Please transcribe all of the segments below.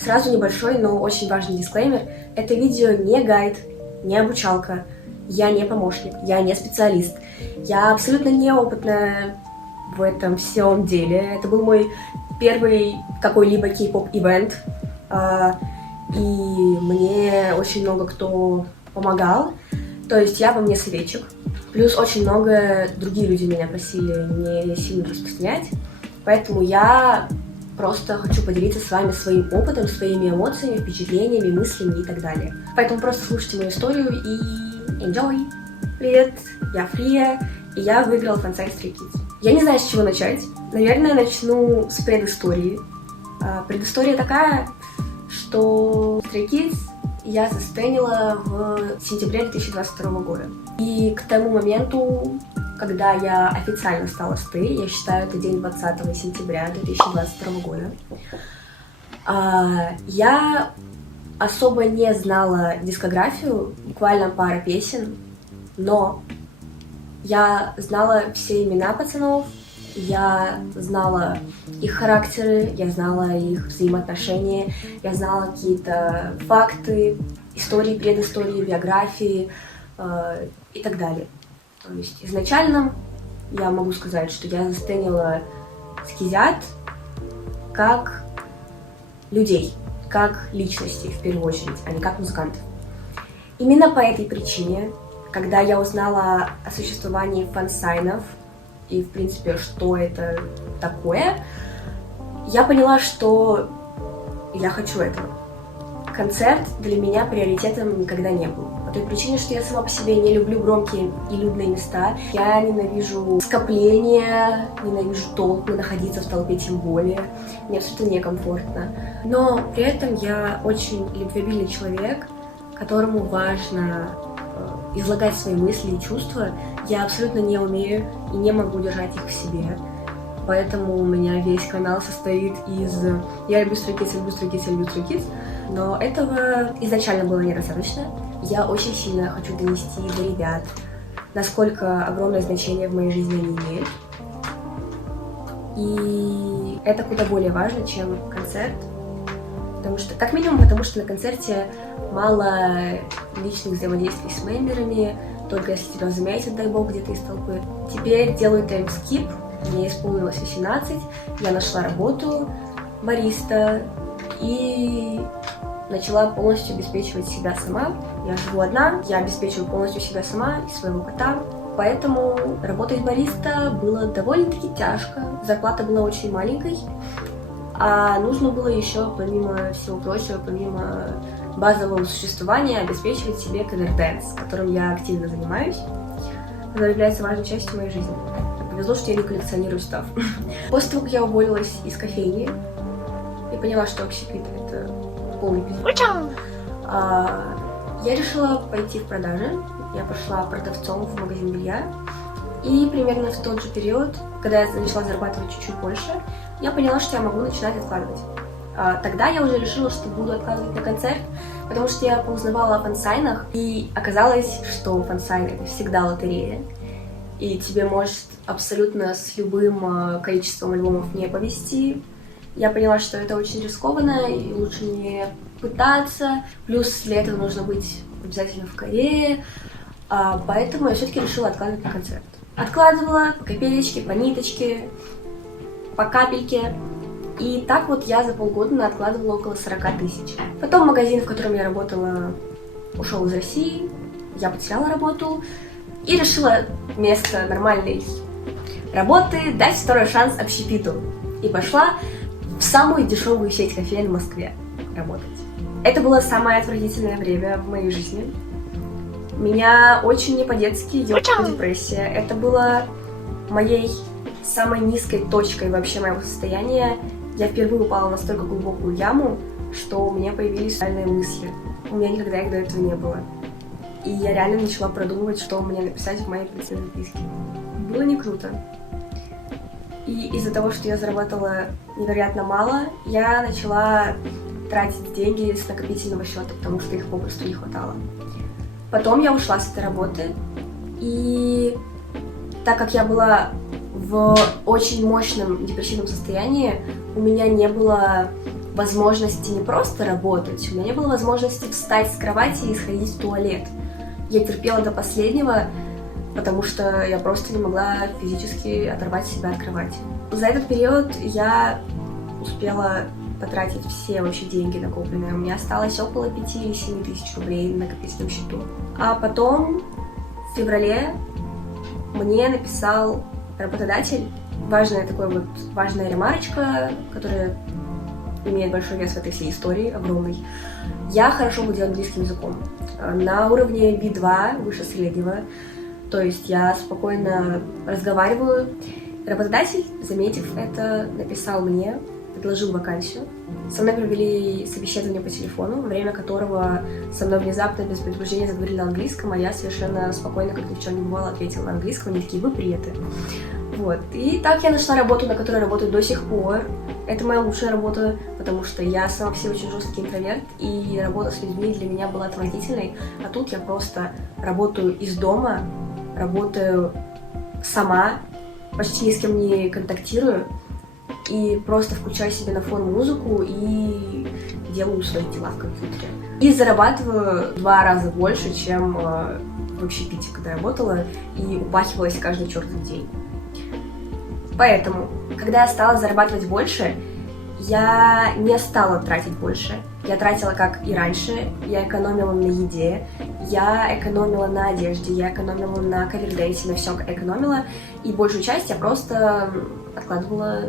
Сразу небольшой, но очень важный дисклеймер. Это видео не гайд, не обучалка. Я не помощник, я не специалист. Я абсолютно неопытная в этом всем деле. Это был мой первый какой-либо кей-поп-ивент. И мне очень много кто помогал. То есть я во мне советчик. Плюс очень много другие люди меня просили не сильно распространять. Поэтому я просто хочу поделиться с вами своим опытом, своими эмоциями, впечатлениями, мыслями и так далее. Поэтому просто слушайте мою историю и enjoy! Привет, я Фрия, и я выиграла фан-сайт Stray Kids. Я не знаю, с чего начать. Наверное, начну с предыстории. Предыстория такая, что Stray Kids я застенила в сентябре 2022 года. И к тому моменту, когда я официально стала сты, я считаю, это день 20 сентября 2022 года, я особо не знала дискографию, буквально пара песен, но я знала все имена пацанов, я знала их характеры, я знала их взаимоотношения, я знала какие-то факты, истории, предыстории, биографии и так далее. То есть изначально я могу сказать, что я застенила скизят как людей, как личности в первую очередь, а не как музыкантов. Именно по этой причине, когда я узнала о существовании фан-сайнов и, в принципе, что это такое, я поняла, что я хочу этого. Концерт для меня приоритетом никогда не был. По той причине, что я сама по себе не люблю громкие и людные места. Я ненавижу скопления, ненавижу толпы, находиться в толпе тем более. Мне абсолютно некомфортно. Но при этом я очень любвеобильный человек, которому важно излагать свои мысли и чувства. Я абсолютно не умею и не могу держать их в себе. Поэтому у меня весь канал состоит из «я люблю Stray Kids, люблю Stray Kids, я люблю Stray Kids». Но этого изначально было недостаточно. Я очень сильно хочу донести до ребят, насколько огромное значение в моей жизни они имеют. И это куда более важно, чем концерт. Потому что, как минимум, потому что на концерте мало личных взаимодействий с мемберами, только если тебя заметят, дай бог, где-то из толпы. Теперь делаю таймскип, мне исполнилось 18, я нашла работу бариста и начала полностью обеспечивать себя сама. Я живу одна, я обеспечиваю полностью себя сама и своего кота. Поэтому работать бариста было довольно-таки тяжко. Зарплата была очень маленькой. А нужно было еще, помимо всего прочего, помимо базового существования, обеспечивать себе кавер-дэнс, которым я активно занимаюсь. Это является важной частью моей жизни. Повезло, что я не коллекционирую став. После того, как я уволилась из кофейни и поняла, что общепит — это полный пиздец, я решила пойти в продажи. Я пошла продавцом в магазин белья. И примерно в тот же период, когда я начала зарабатывать чуть-чуть больше, я поняла, что я могу начинать откладывать. Тогда я уже решила, что буду откладывать на концерт, потому что я поузнавала о фан-сайнах, и оказалось, что фан-сайн — это всегда лотерея, и тебе может абсолютно с любым количеством альбомов не повезти. Я поняла, что это очень рискованно, и лучше не пытаться, плюс для этого нужно быть обязательно в Корее, поэтому я все-таки решила откладывать на концерт. Откладывала по копеечке, по ниточке, по капельке. И так вот я за полгода откладывала около 40 тысяч. Потом магазин, в котором я работала, ушел из России, я потеряла работу и решила вместо нормальной работы дать второй шанс общепиту. И пошла в самую дешевую сеть кофеен в Москве работать. Это было самое отвратительное время в моей жизни. Меня очень не по-детски ебала депрессия. Это было моей самой низкой точкой вообще моего состояния. Я впервые упала в настолько глубокую яму, что у меня появились реальные мысли. У меня никогда их до этого не было. И я реально начала продумывать, что мне написать в моей предсмертной записке. Было не круто. И из-за того, что я зарабатывала невероятно мало, я начала тратить деньги с накопительного счета, потому что их попросту не хватало. Потом я ушла с этой работы, и так как я была в очень мощном депрессивном состоянии, у меня не было возможности не просто работать, у меня не было возможности встать с кровати и сходить в туалет. Я терпела до последнего, потому что я просто не могла физически оторвать себя от кровати. За этот период я успела потратить все вообще деньги накопленные. У меня осталось около 5 или 7 тысяч рублей на накопительном счету. А потом, в феврале, мне написал работодатель. Важная ремарочка, которая имеет большой вес в этой всей истории, огромный. Я хорошо владею английским языком. На уровне B2, выше среднего. То есть я спокойно разговариваю. Работодатель, заметив это, написал мне, предложил вакансию. Со мной провели собеседование по телефону, во время которого со мной внезапно, без предупреждения, заговорили на английском, а я совершенно спокойно, как ни в чем не бывало, ответила на английском. Они такие: вы приеты. Вот. И так я нашла работу, на которой работаю до сих пор. Это моя лучшая работа, потому что я сама по себе очень жесткий интроверт, и работа с людьми для меня была отвратительной. А тут я просто работаю из дома, работаю сама, почти ни с кем не контактирую, и просто включаю себе на фон музыку и делаю свои дела в компьютере. И зарабатываю 2 раза больше, чем в общепите, когда я работала, и упахивалась каждый чертов день. Поэтому, когда я стала зарабатывать больше, я не стала тратить больше. Я тратила, как и раньше. Я экономила на еде, я экономила на одежде, я экономила на кавердейте, на все экономила. И большую часть я просто откладывала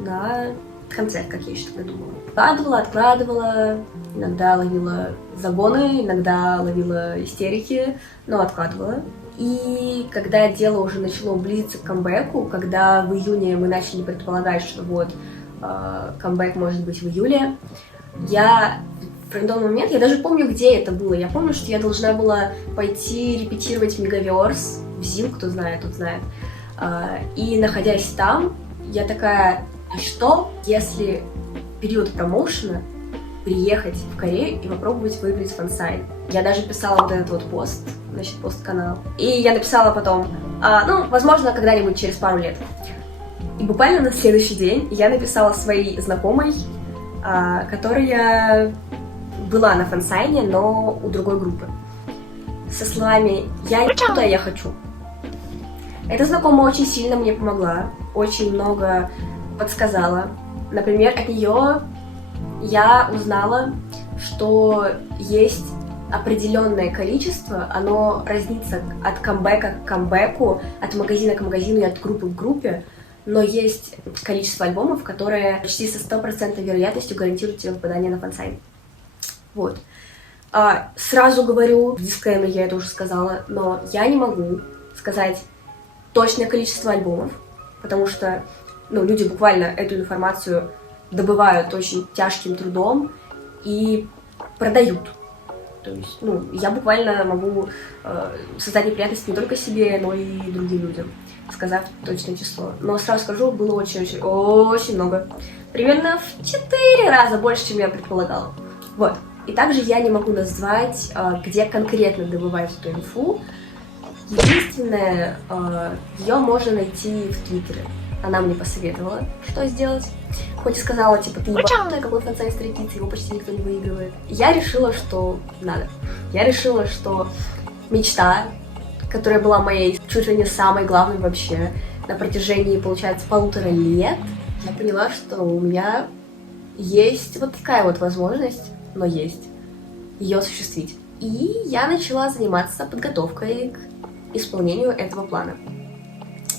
на концерт, как я еще тогда думала. Откладывала, иногда ловила загоны, иногда ловила истерики, но откладывала. И когда дело уже начало близиться к камбэку, когда в июне мы начали предполагать, что вот камбэк может быть в июле, я в тот момент, я даже помню, где это было. Я помню, что я должна была пойти репетировать Мегаверс в ЗИЛ, кто знает, тот знает. И находясь там, я такая: а что, если в период промоушена приехать в Корею и попробовать выиграть фансайн? Я даже писала вот этот вот пост, значит, пост-канал. И я написала потом, возможно, когда-нибудь через пару лет. И буквально на следующий день я написала своей знакомой, которая была на фансайне, но у другой группы, со словами: я не туда, я хочу. Эта знакомая очень сильно мне помогла, очень много подсказала. Например, от нее я узнала, что есть определенное количество, оно разнится от камбэка к камбэку, от магазина к магазину и от группы к группе, но есть количество альбомов, которые почти со 100% вероятностью гарантируют тебе попадание на фансайн. Вот. Сразу говорю, в дисклеймере я это уже сказала, но я не могу сказать точное количество альбомов, потому что люди буквально эту информацию добывают очень тяжким трудом и продают. То есть, я буквально могу создать неприятности не только себе, но и другим людям, сказав точное число. Но сразу скажу, было очень много. Примерно в 4 раза больше, чем я предполагала. Вот. И также я не могу назвать, где конкретно добывают эту инфу. Единственное, ее можно найти в Твиттере. Она мне посоветовала, что сделать. Хоть и сказала, типа, ты ебаная, какой фансайн Stray Kids, его почти никто не выигрывает. Я решила, что надо. Я решила, что мечта, которая была моей чуть ли не самой главной вообще на протяжении, получается, 1,5 лет, я поняла, что у меня есть вот такая вот возможность, но есть, ее осуществить. И я начала заниматься подготовкой к исполнению этого плана.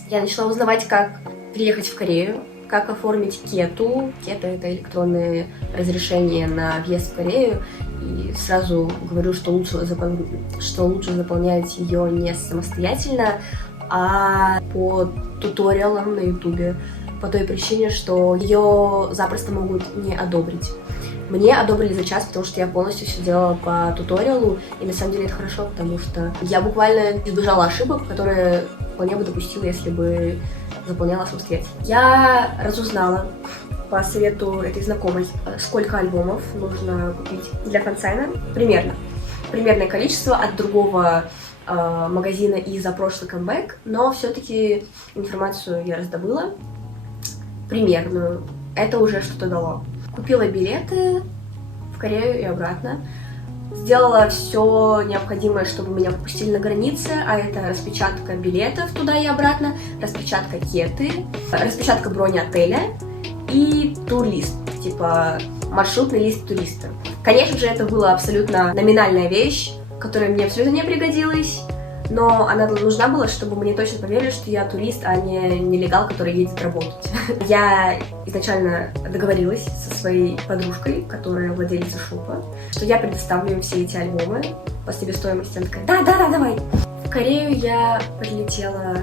Я начала узнавать, как приехать в Корею, как оформить кету. Кета — это электронное разрешение на въезд в Корею. И сразу говорю, что лучше заполнять ее не самостоятельно, а по туториалам на ютубе. По той причине, что ее запросто могут не одобрить. Мне одобрили за час, потому что я полностью все делала по туториалу, и на самом деле это хорошо, потому что я буквально избежала ошибок, которые вполне бы допустила, если бы заполняла самостоятельно. Я разузнала по совету этой знакомой, сколько альбомов нужно купить для фансайна. Примерное количество от другого магазина и за прошлый камбэк, но все-таки информацию я раздобыла примерную. Это уже что-то дало. Купила билеты в Корею и обратно. Сделала все необходимое, чтобы меня пропустили на границе, а это распечатка билетов туда и обратно, распечатка кеты, распечатка брони отеля и тур-лист, типа маршрутный лист туриста. Конечно же, это была абсолютно номинальная вещь, которая мне абсолютно не пригодилась, но она нужна была, чтобы мне точно поверили, что я турист, а не нелегал, который едет работать. Я изначально договорилась со своей подружкой, которая владелица шопа, что я предоставлю им все эти альбомы по себестоимости. Она такая: да, давай. В Корею я прилетела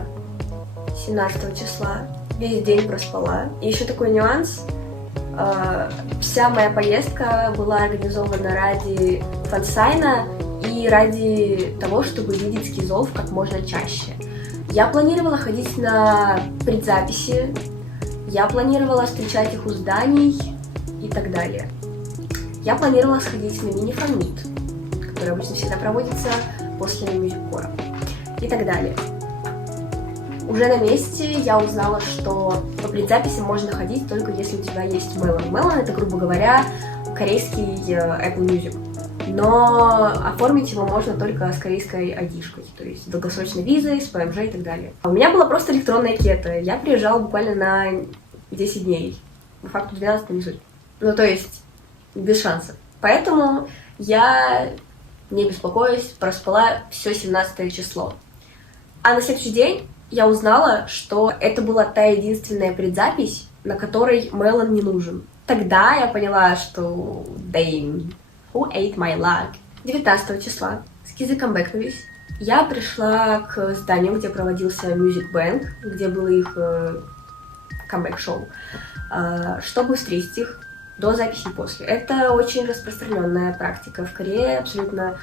17 числа, весь день проспала. И еще такой нюанс. Вся моя поездка была организована ради фансайна и ради того, чтобы видеть скизов как можно чаще. Я планировала ходить на предзаписи, я планировала встречать их у зданий и так далее. Я планировала сходить на мини-фан-мит, который обычно всегда проводится после мюзик-кора и так далее. Уже на месте я узнала, что по предзаписи можно ходить только если у тебя есть Melon. Melon — это, грубо говоря, корейский Apple Music. Но оформить его можно только с корейской ID-шкой, то есть долгосрочной визой, с ПМЖ и так далее. У меня была просто электронная кета. Я приезжала буквально на 10 дней. По факту 12, не суть. Ну, то есть без шансов. Поэтому я, не беспокоюсь, проспала все 17 число. А на следующий день я узнала, что это была та единственная предзапись, на которой Melon не нужен. Тогда я поняла, что damn, who ate my luck? 19 числа скизы камбэкнулись. Я пришла к зданию, где проводился Music Bank, где было их камбэк-шоу, чтобы встретить их до записи и после. Это очень распространенная практика в Корее, абсолютно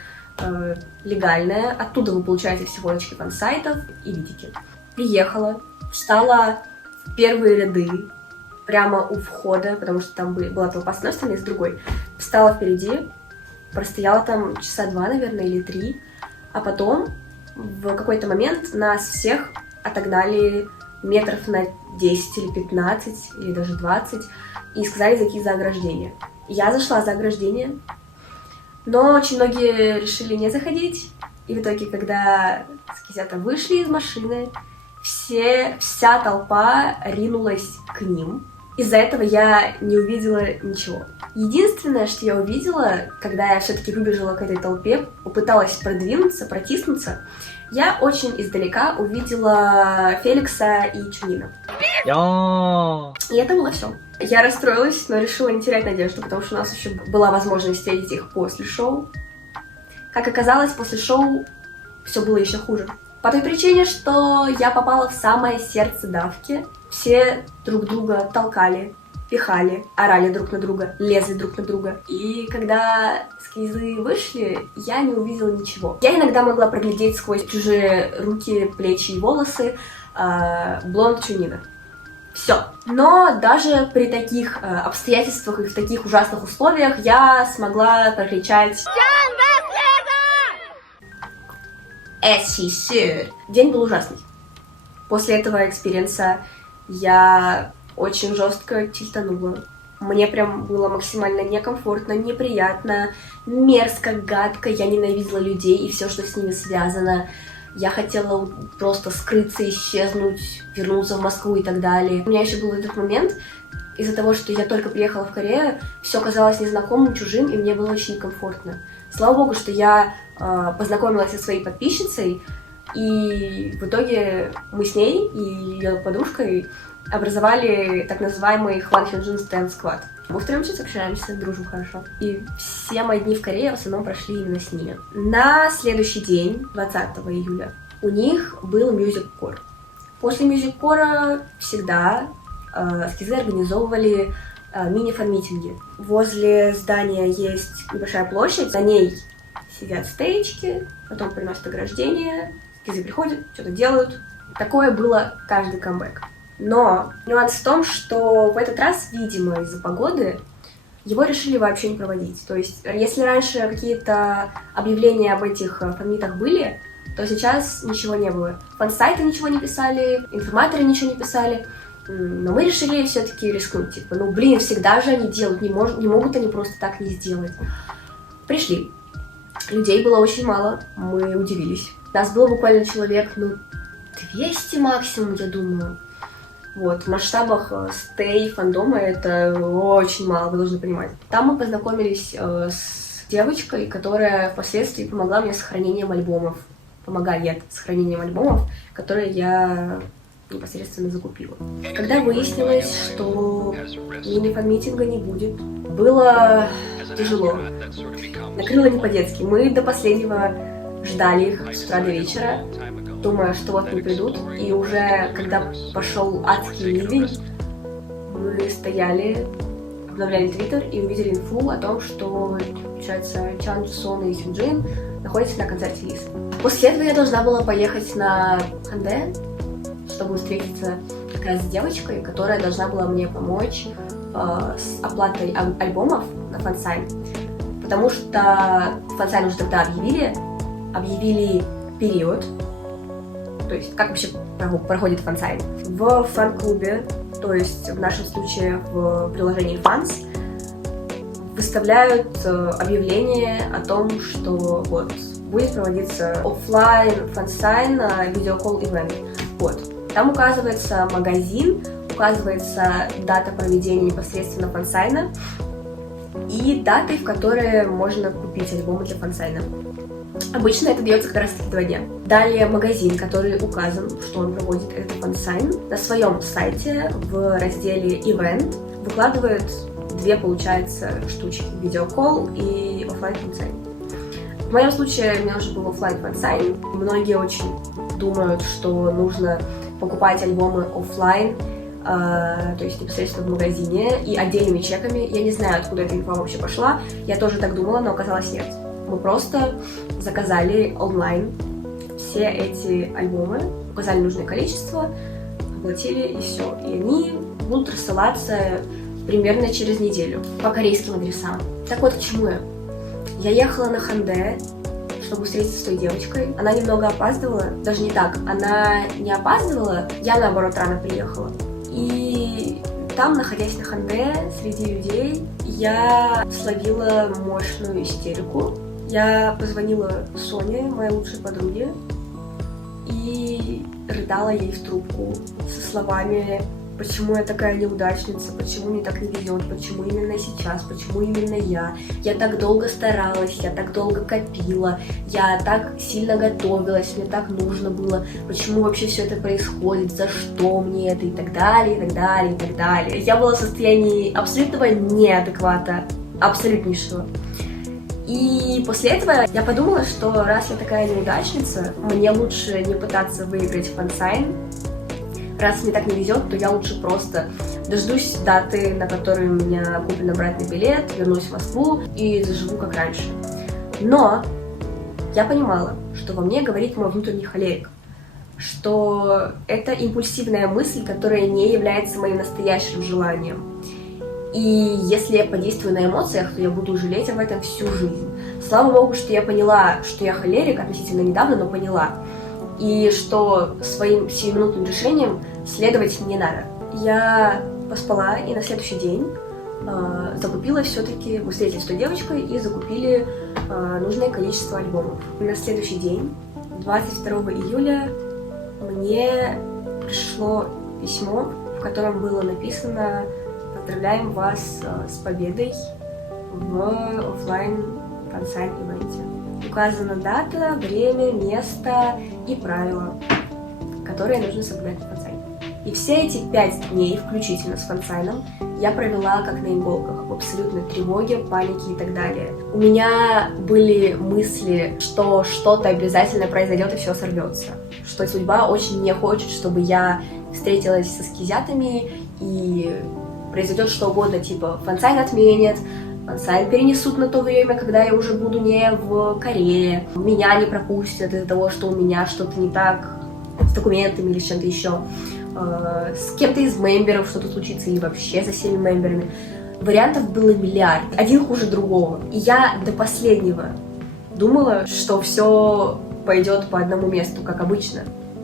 легальная. Оттуда вы получаете всего-навсего фан-сайтов и видите. Приехала, встала в первые ряды, прямо у входа, потому что там была толпа с одной стороны и с другой. Встала впереди, простояла там часа 2, наверное, или 3, а потом в какой-то момент нас всех отогнали метров на 10 или 15, или даже 20, и сказали зайти за ограждение. Я зашла за ограждение, но очень многие решили не заходить, и в итоге, когда скизята вышли из машины, вся толпа ринулась к ним. Из-за этого я не увидела ничего. Единственное, что я увидела, когда я все-таки выбежала к этой толпе, попыталась продвинуться, протиснуться, я очень издалека увидела Феликса и Чунина. И это было все. Я расстроилась, но решила не терять надежду, потому что у нас еще была возможность встретить их после шоу. Как оказалось, после шоу все было еще хуже. По той причине, что я попала в самое сердце давки. Все друг друга толкали, пихали, орали друг на друга, лезли друг на друга. И когда скизы вышли, я не увидела ничего. Я иногда могла проглядеть сквозь чужие руки, плечи и волосы блонд Чунина. Все. Но даже при таких обстоятельствах и в таких ужасных условиях я смогла прокричать as she should. День был ужасный. После этого экспириенса я очень жестко тильтанула. Мне прям было максимально некомфортно, неприятно, мерзко, гадко. Я ненавидела людей и все, что с ними связано. Я хотела просто скрыться, исчезнуть, вернуться в Москву и так далее. У меня еще был этот момент, из-за того, что я только приехала в Корею, все казалось незнакомым, чужим, и мне было очень некомфортно. Слава богу, что я познакомилась со своей подписчицей, и в итоге мы с ней и ее подружкой образовали так называемый Хван Хёнджин Стэн Сквад. Мы втроем сейчас общаемся, дружим хорошо. И все мои дни в Корее в основном прошли именно с ними. На следующий день, 20 июля, у них был мюзик-кор. После мюзик-кора всегда скизы организовывали мини-фан-митинги. Возле здания есть небольшая площадь, на ней сидят стейджки, потом приносят ограждение, скизы приходят, что-то делают. Такое было каждый камбэк. Но нюанс в том, что в этот раз, видимо, из-за погоды, его решили вообще не проводить. То есть, если раньше какие-то объявления об этих фан-митах были, то сейчас ничего не было. Фан-сайты ничего не писали, информаторы ничего не писали. Но мы решили все-таки рискнуть, типа, ну блин, всегда же они делают, не могут они просто так не сделать. Пришли. Людей было очень мало, мы удивились. Нас было буквально человек, 200 максимум, я думаю. Вот, в масштабах стей фандома это очень мало, вы должны понимать. Там мы познакомились с девочкой, которая впоследствии помогла мне с хранением альбомов. Помогает с хранением альбомов, которые я непосредственно закупила. Когда выяснилось, что мини-фан-митинга не будет, было тяжело. Накрыло не по-детски. Мы до последнего ждали их с утра до вечера, думая, что вот они придут. И уже когда пошел адский ливень, мы стояли, обновляли твиттер и увидели инфу о том, что, получается, Чан Джисон и Сюнджин находятся на концерте Лиз. После этого я должна была поехать на Ханде, чтобы встретиться как раз с девочкой, которая должна была мне помочь с оплатой альбомов на фансайн. Потому что фансайн уже тогда объявили период, то есть как вообще проходит фансайн. В фан-клубе, то есть в нашем случае в приложении Fans, выставляют объявление о том, что вот будет проводиться офлайн фансайн видеоколл ивент. Вот. Там указывается магазин, указывается дата проведения непосредственно фансайна и даты, в которые можно купить альбомы для фансайна. Обычно это дается как раз таки 2 дня. Далее магазин, который указан, что он проводит этот фансайн, на своем сайте в разделе Event выкладывает 2, получается, штучки: видеоколл и офлайн фансайн. В моем случае у меня уже был офлайн фансайн. Многие очень думают, что нужно покупать альбомы офлайн, то есть непосредственно в магазине и отдельными чеками. Я не знаю, откуда эта инфа вообще пошла. Я тоже так думала, но оказалось нет. Мы просто заказали онлайн все эти альбомы, указали нужное количество, оплатили и все. И они будут рассылаться примерно через неделю по корейским адресам. Так вот, к чему я? Я ехала на Ханде, чтобы встретиться с той девочкой. Она немного опаздывала, даже не так, она не опаздывала, я наоборот рано приехала. И там, находясь на Ханде, среди людей, я словила мощную истерику. Я позвонила Соне, моей лучшей подруге, и рыдала ей в трубку со словами: почему я такая неудачница, почему мне так не везет, почему именно сейчас, почему именно я так долго старалась, я так долго копила, я так сильно готовилась, мне так нужно было, почему вообще все это происходит, за что мне это, и так далее, и так далее, и так далее. Я была в состоянии абсолютного неадеквата, абсолютнейшего. И после этого я подумала, что раз я такая неудачница, мне лучше не пытаться выиграть фансайн. Раз мне так не везет, то я лучше просто дождусь даты, на которую у меня куплен обратный билет, вернусь в Москву и заживу как раньше. Но я понимала, что во мне говорит мой внутренний холерик, что это импульсивная мысль, которая не является моим настоящим желанием. И если я подействую на эмоциях, то я буду жалеть об этом всю жизнь. Слава богу, что я поняла, что я холерик относительно недавно, но поняла. И что своим сиюминутным решением следовать не надо. Я поспала, и на следующий день закупила все-таки, мы встретились с той девочкой и закупили нужное количество альбомов. На следующий день, 22 июля, мне пришло письмо, в котором было написано: «Поздравляем вас с победой в офлайн фансайн ивенте». Указана дата, время, место и правила, которые нужно соблюдать на фансайне. И все эти 5 дней, включительно с фансайном, я провела как на иголках, в абсолютной тревоге, панике и так далее. У меня были мысли, что что-то обязательно произойдет и все сорвется. Что судьба очень не хочет, чтобы я встретилась со скизятами и произойдет что угодно, типа фансайн отменят, фансайн перенесут на то время, когда я уже буду не в Корее, меня не пропустят из-за того, что у меня что-то не так с документами или с чем-то еще, с кем-то из мемберов что-то случится или вообще со всеми мемберами. Вариантов было миллиард, один хуже другого. И я до последнего думала, что все пойдет по одному месту, как обычно,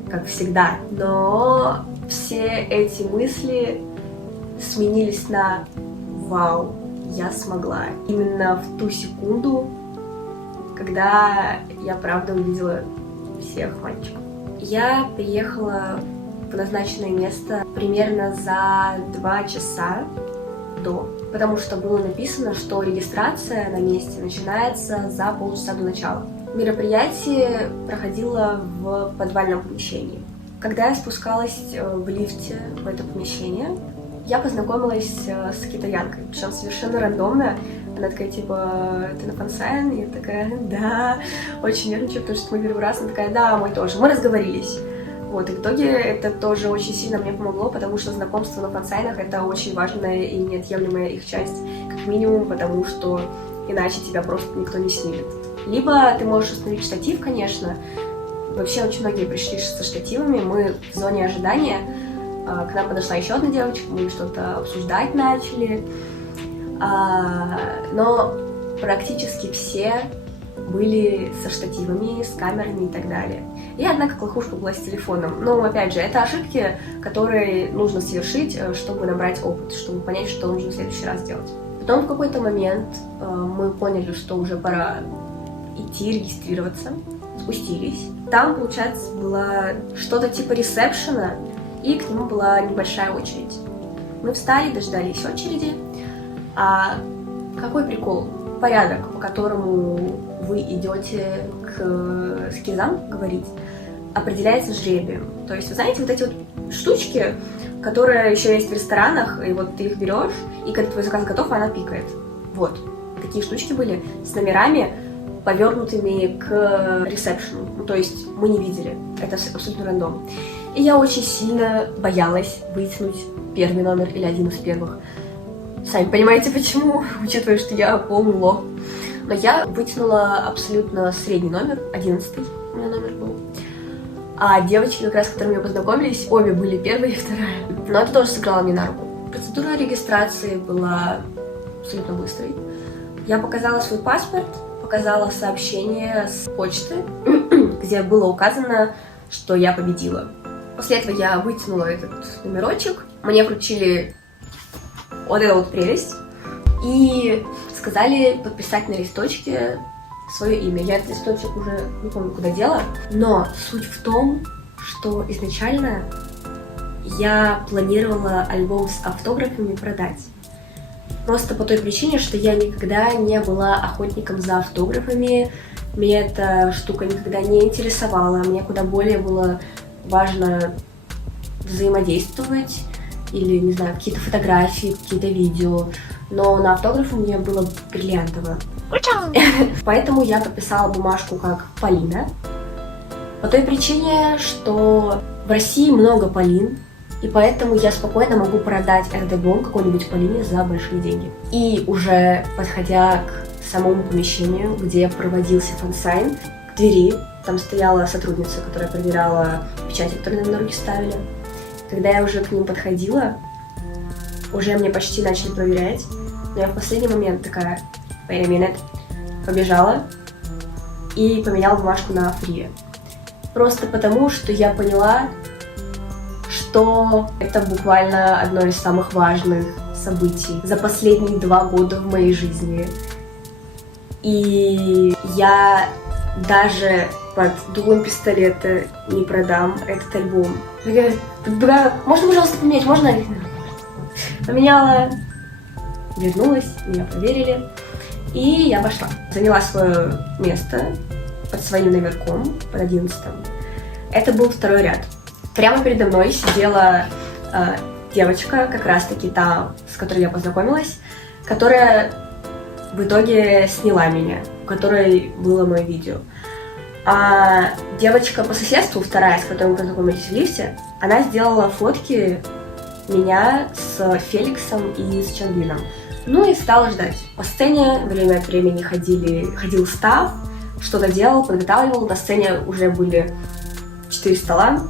как всегда. Но все эти мысли сменились на «Вау, я смогла». Именно в ту секунду, когда я правда увидела всех мальчиков. Я приехала в назначенное место примерно за 2 часа до, потому что было написано, что регистрация на месте начинается за полчаса до начала. Мероприятие проходило в подвальном помещении. Когда я спускалась в лифте в это помещение, я познакомилась с китаянкой, причем совершенно рандомно. Она такая, типа, ты на фансайн? И я такая, да, очень нервничаю, потому что мы первый раз. Она такая, да, мы тоже. Мы разговорились. Вот, и в итоге это тоже очень сильно мне помогло, потому что знакомство на фансайнах — это очень важная и неотъемлемая их часть, как минимум, потому что иначе тебя просто никто не снимет. Либо ты можешь установить штатив, конечно. Вообще очень многие пришли со штативами. Мы в зоне ожидания. К нам подошла еще одна девочка, мы что-то обсуждать начали. Но практически все были со штативами, с камерами и так далее. И одна как лохушка была с телефоном. Но, опять же, это ошибки, которые нужно совершить, чтобы набрать опыт, чтобы понять, что нужно в следующий раз делать. Потом в какой-то момент мы поняли, что уже пора идти регистрироваться, спустились. Там, получается, было что-то типа ресепшена, и к нему была небольшая очередь. Мы встали, дождались очереди. А какой прикол? Порядок, по которому вы идете к эскизам говорить, определяется жребием. То есть, вы знаете, вот эти вот штучки, которые еще есть в ресторанах, и вот ты их берешь, и когда твой заказ готов, она пикает. Вот. Такие штучки были с номерами, повернутыми к ресепшену. Ну, то есть мы не видели. Это абсолютно рандом. И я очень сильно боялась вытянуть первый номер или один из первых. Сами понимаете почему, учитывая, что я полный лох. Но я вытянула абсолютно средний номер, 11-й у меня номер был. А девочки, как раз с которыми мы познакомились, обе были первая и вторая. Но это тоже сыграло мне на руку. Процедура регистрации была абсолютно быстрой. Я показала свой паспорт, показала сообщение с почты, где было указано, что я победила. После этого я вытянула этот номерочек, мне вручили вот эту вот прелесть и сказали подписать на листочке свое имя. Я этот листочек уже не помню, куда дела, но суть в том, что изначально я планировала альбом с автографами продать. Просто по той причине, что я никогда не была охотником за автографами, меня эта штука никогда не интересовала, мне куда более было важно взаимодействовать или, не знаю, какие-то фотографии, какие-то видео, но на автографы мне было бриллиантово. Поэтому я подписала бумажку как Полина, по той причине, что в России много Полин, и поэтому я спокойно могу продать этот альбом какой-нибудь Полине за большие деньги. И уже подходя к самому помещению, где проводился фансайн, к двери, там стояла сотрудница, которая проверяла печати, которые нам на руки ставили. Когда я уже к ним подходила, уже мне почти начали проверять, но я в последний момент такая, wait a minute, побежала и поменяла бумажку на free. Просто потому, что я поняла, что это буквально одно из самых важных событий за последние 2 года в моей жизни. И я даже под дулом пистолета не продам этот альбом. Я говорю, можно, пожалуйста, поменять? Можно? Поменяла, вернулась, меня проверили, и я пошла. Заняла свое место под своим номерком, под 11-м. Это был 2-й ряд. Прямо передо мной сидела девочка, как раз-таки та, с которой я познакомилась, которая в итоге сняла меня, у которой было мое видео. А девочка по соседству, вторая, с которой мы познакомились в лифте, она сделала фотки меня с Феликсом и с Чанбином. Ну и стала ждать. По сцене время от времени ходил став, что-то делал, подготавливал. На сцене уже были 4 стола,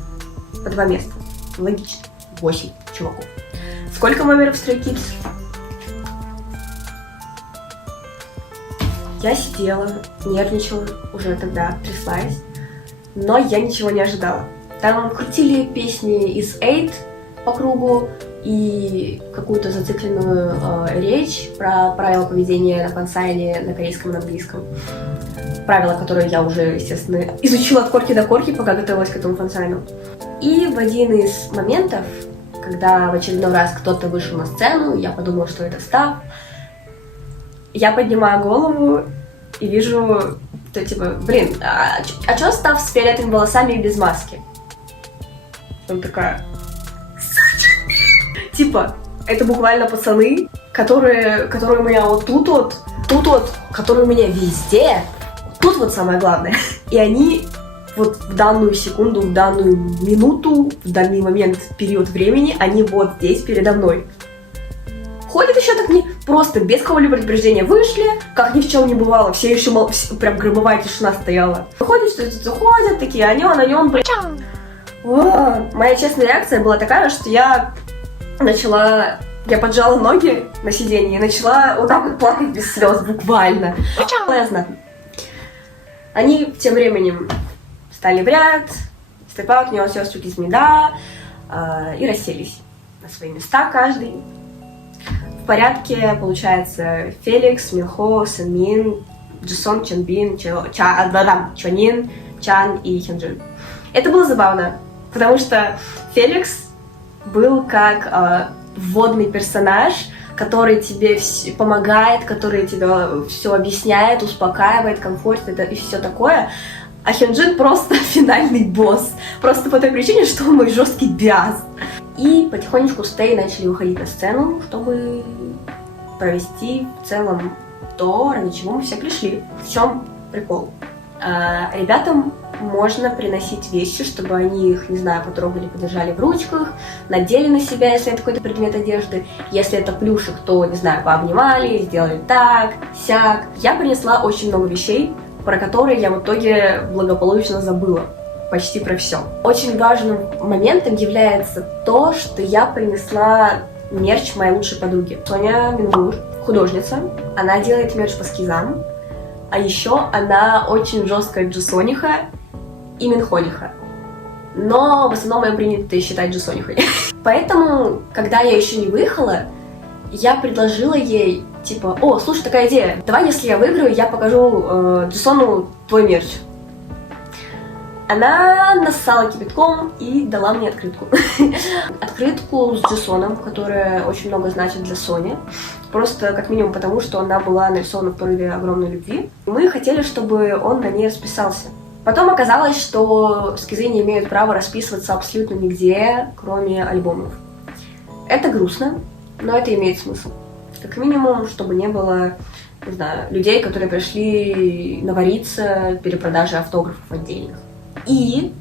по 2 места. Логично. 8 чуваков. Сколько номеров Stray Kids? Я сидела, нервничала, уже тогда тряслась, но я ничего не ожидала. Там крутили песни из 8, по кругу и какую-то зацикленную речь про правила поведения на фансайне на корейском и на английском. Правила, которые я уже, естественно, изучила от корки до корки, пока готовилась к этому фансайну. И в один из моментов, когда в очередной раз кто-то вышел на сцену, я подумала, что это Став, я поднимаю голову и вижу, что типа, блин, а чё Став с фиолетовыми волосами и без маски? Он такая... Типа, это буквально пацаны, которые у меня вот тут вот, которые у меня везде. Тут вот самое главное. И они вот в данную секунду, в данную минуту, в данный момент, период времени, они вот здесь передо мной. Ходят еще так не просто, без какого-либо предупреждения вышли, как ни в чем не бывало, все еще прям гробовая тишина стояла. Ходят, что-то ходят, такие, анён, блин. Моя честная реакция была такая, что я поджала ноги на сиденье и начала вот так вот плакать без слез, буквально. Полезно. Они тем временем стали в ряд, степаут, не осёстук из меда, и расселись на свои места каждый. В порядке, получается, Феликс, Минхо, Сэнмин, Джисон, Чонбин, Чонин, Чан и Хёнджин. Это было забавно, потому что Феликс был как вводный персонаж, который тебе помогает, который тебе все объясняет, успокаивает, комфортит и все такое. А Хёнджин просто финальный босс. Просто по той причине, что он мой жесткий биас. И потихонечку Стэй начали выходить на сцену, чтобы провести в целом то, ради чего мы все пришли. В чем прикол? Ребятам можно приносить вещи, чтобы они их, не знаю, потрогали, подержали в ручках, надели на себя, если это какой-то предмет одежды. Если это плюшек, то, не знаю, пообнимали, сделали так, сяк. Я принесла очень много вещей, про которые я в итоге благополучно забыла. Почти про все. Очень важным моментом является то, что я принесла мерч моей лучшей подруги. Соня Мингур, художница. Она делает мерч по эскизам. А еще она очень жесткая джусониха и минхониха. Но в основном ее принято считать джусонихой. Поэтому, когда я еще не выехала, я предложила ей, типа, о, слушай, такая идея, давай, если я выиграю, я покажу Джусону твой мерч. Она нассала кипятком и дала мне открытку. Открытку с Джисоном, которая очень много значит для Сони. Просто как минимум потому, что она была нарисована в порыве огромной любви. Мы хотели, чтобы он на ней расписался. Потом оказалось, что эскизы не имеют права расписываться абсолютно нигде, кроме альбомов. Это грустно, но это имеет смысл. Как минимум, чтобы не было, не знаю, людей, которые пришли навариться перепродажи автографов отдельных. И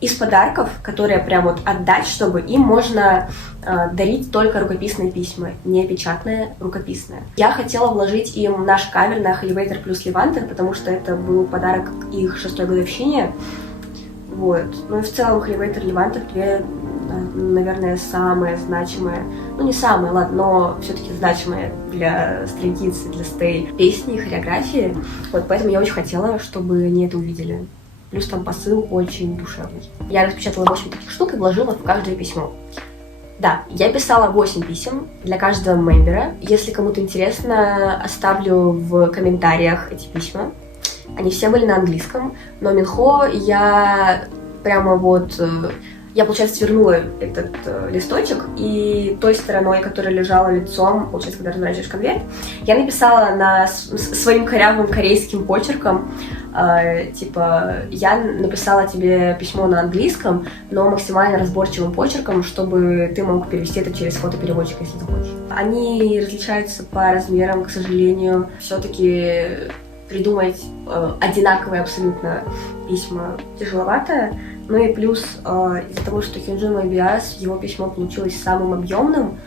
из подарков, которые прям вот отдать, чтобы им можно дарить только рукописные письма, не печатные, рукописные. Я хотела вложить им наш кавер на Elevator плюс Levanter, потому что это был подарок к их 6-й годовщине. Вот. Ну и в целом Elevator и Levanter две, наверное, самые значимые, ну не самые, ладно, но все-таки значимые для Stray Kids и для Stay песни и хореографии. Вот поэтому я очень хотела, чтобы они это увидели. Плюс там посыл очень душевный. Я распечатала 8 таких штук и вложила в каждое письмо. Да, я писала 8 писем для каждого мембера. Если кому-то интересно, оставлю в комментариях эти письма. Они все были на английском, но Минхо я прямо вот... Я, получается, свернула этот листочек, и той стороной, которая лежала лицом, получается, когда разворачиваешь конверт, я написала своим корявым корейским почерком, типа, я написала тебе письмо на английском, но максимально разборчивым почерком, чтобы ты мог перевести это через фотопереводчик, если захочешь. Они различаются по размерам, к сожалению. Все-таки придумать одинаковые абсолютно письма тяжеловато. Ну и плюс из-за того, что Хёнджин мой биас, его письмо получилось самым объемным.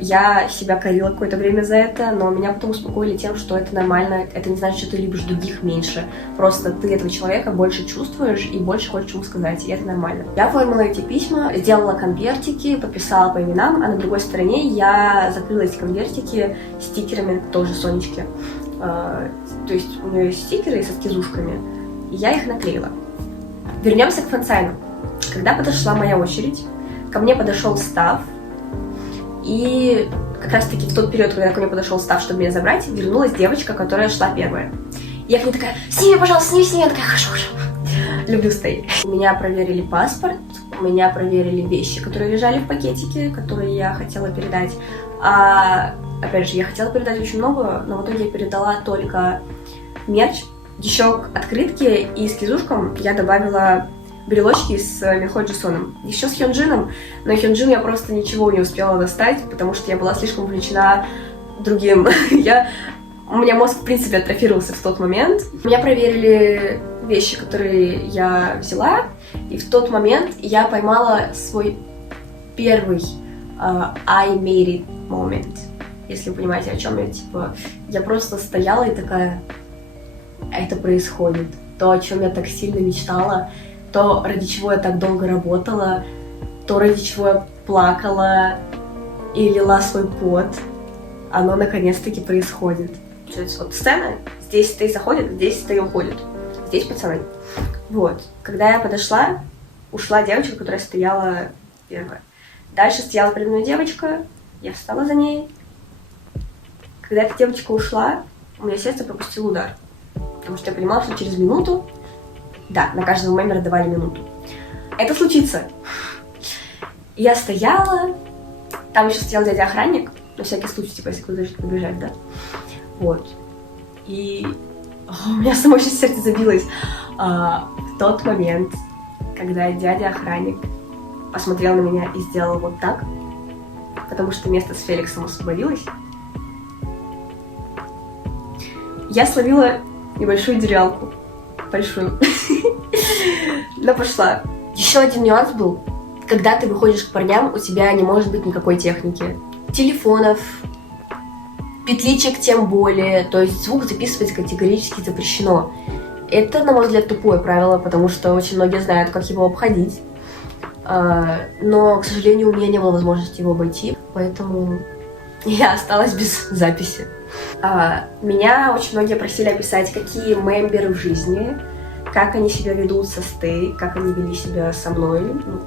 Я себя корила какое-то время за это, но меня потом успокоили тем, что это нормально, это не значит, что ты любишь других меньше. Просто ты этого человека больше чувствуешь и больше хочешь ему сказать, и это нормально. Я оформила эти письма, сделала конвертики, подписала по именам, а на другой стороне я закрыла эти конвертики стикерами тоже Сонечки. То есть у нее есть стикеры со эскизушками, и я их наклеила. Вернемся к фансайну. Когда подошла моя очередь, ко мне подошел Став, и как раз-таки в тот период, когда ко мне подошел Став, чтобы меня забрать, вернулась девочка, которая шла первая. Я к ней такая: сними, пожалуйста, сними. Я такая: хорошо. Люблю стоять. У меня проверили паспорт, у меня проверили вещи, которые лежали в пакетике, которые я хотела передать. Опять же, я хотела передать очень много, но в итоге я передала только мерч, еще к открытке, и с кизушком я добавила брелочки с Минхо Джисоном. Еще с Хёнджином, но Хёнджин я просто ничего не успела достать, потому что я была слишком увлечена другим. У меня мозг, в принципе, атрофировался в тот момент. Меня проверили вещи, которые я взяла, и в тот момент я поймала свой первый I made it moment. Если вы понимаете, о чем я, типа, я просто стояла и такая: это происходит. То, о чем я так сильно мечтала, то, ради чего я так долго работала, то, ради чего я плакала и лила свой пот, оно наконец-таки происходит. То есть вот сцена, здесь Стэй заходит, здесь Стэй уходит, здесь пацаны. Вот. Когда я подошла, ушла девочка, которая стояла первая. Дальше стояла передо мной девочка, я встала за ней. Когда эта девочка ушла, у меня сердце пропустило удар. Потому что я понимала, что через минуту, да, на каждого мембера давали минуту, это случится. Я стояла, там еще стоял дядя-охранник, на всякий случай, типа, если кто-то решит побежать, да. Вот. И у меня само сейчас сердце забилось. В тот момент, когда дядя-охранник посмотрел на меня и сделал вот так, потому что место с Феликсом освободилось, я словила небольшую дырялку. Большую. Но пошла. Еще один нюанс был. Когда ты выходишь к парням, у тебя не может быть никакой техники. Телефонов, петличек тем более. То есть звук записывать категорически запрещено. Это, на мой взгляд, тупое правило, потому что очень многие знают, как его обходить. Но, к сожалению, у меня не было возможности его обойти, поэтому я осталась без записи. Меня очень многие просили описать, какие мемберы в жизни, как они себя ведут со Стэй, как они вели себя со мной. Ну,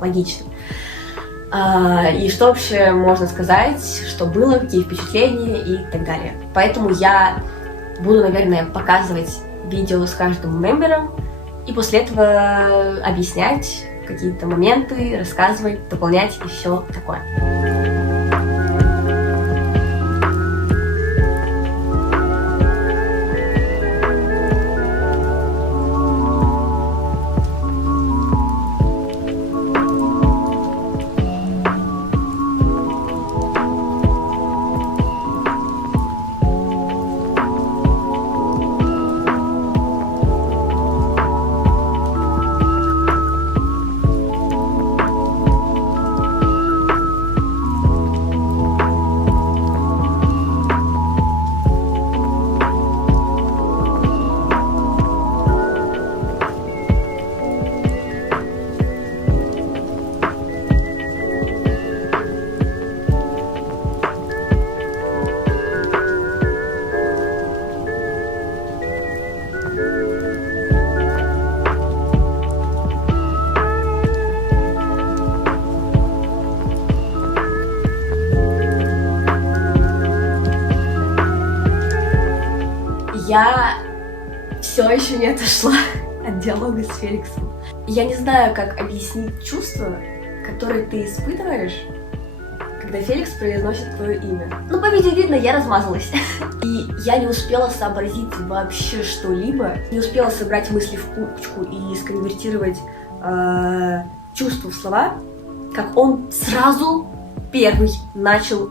логично. И что вообще можно сказать, что было, какие впечатления и так далее. Поэтому я буду, наверное, показывать видео с каждым мембером и после этого объяснять какие-то моменты, рассказывать, дополнять и все такое. Я все еще не отошла от диалога с Феликсом. Я не знаю, как объяснить чувства, которые ты испытываешь, когда Феликс произносит твое имя. Ну, по видео видно, я размазалась. И я не успела сообразить вообще что-либо, не успела собрать мысли в кучку и сконвертировать чувства в слова, как он сразу первый начал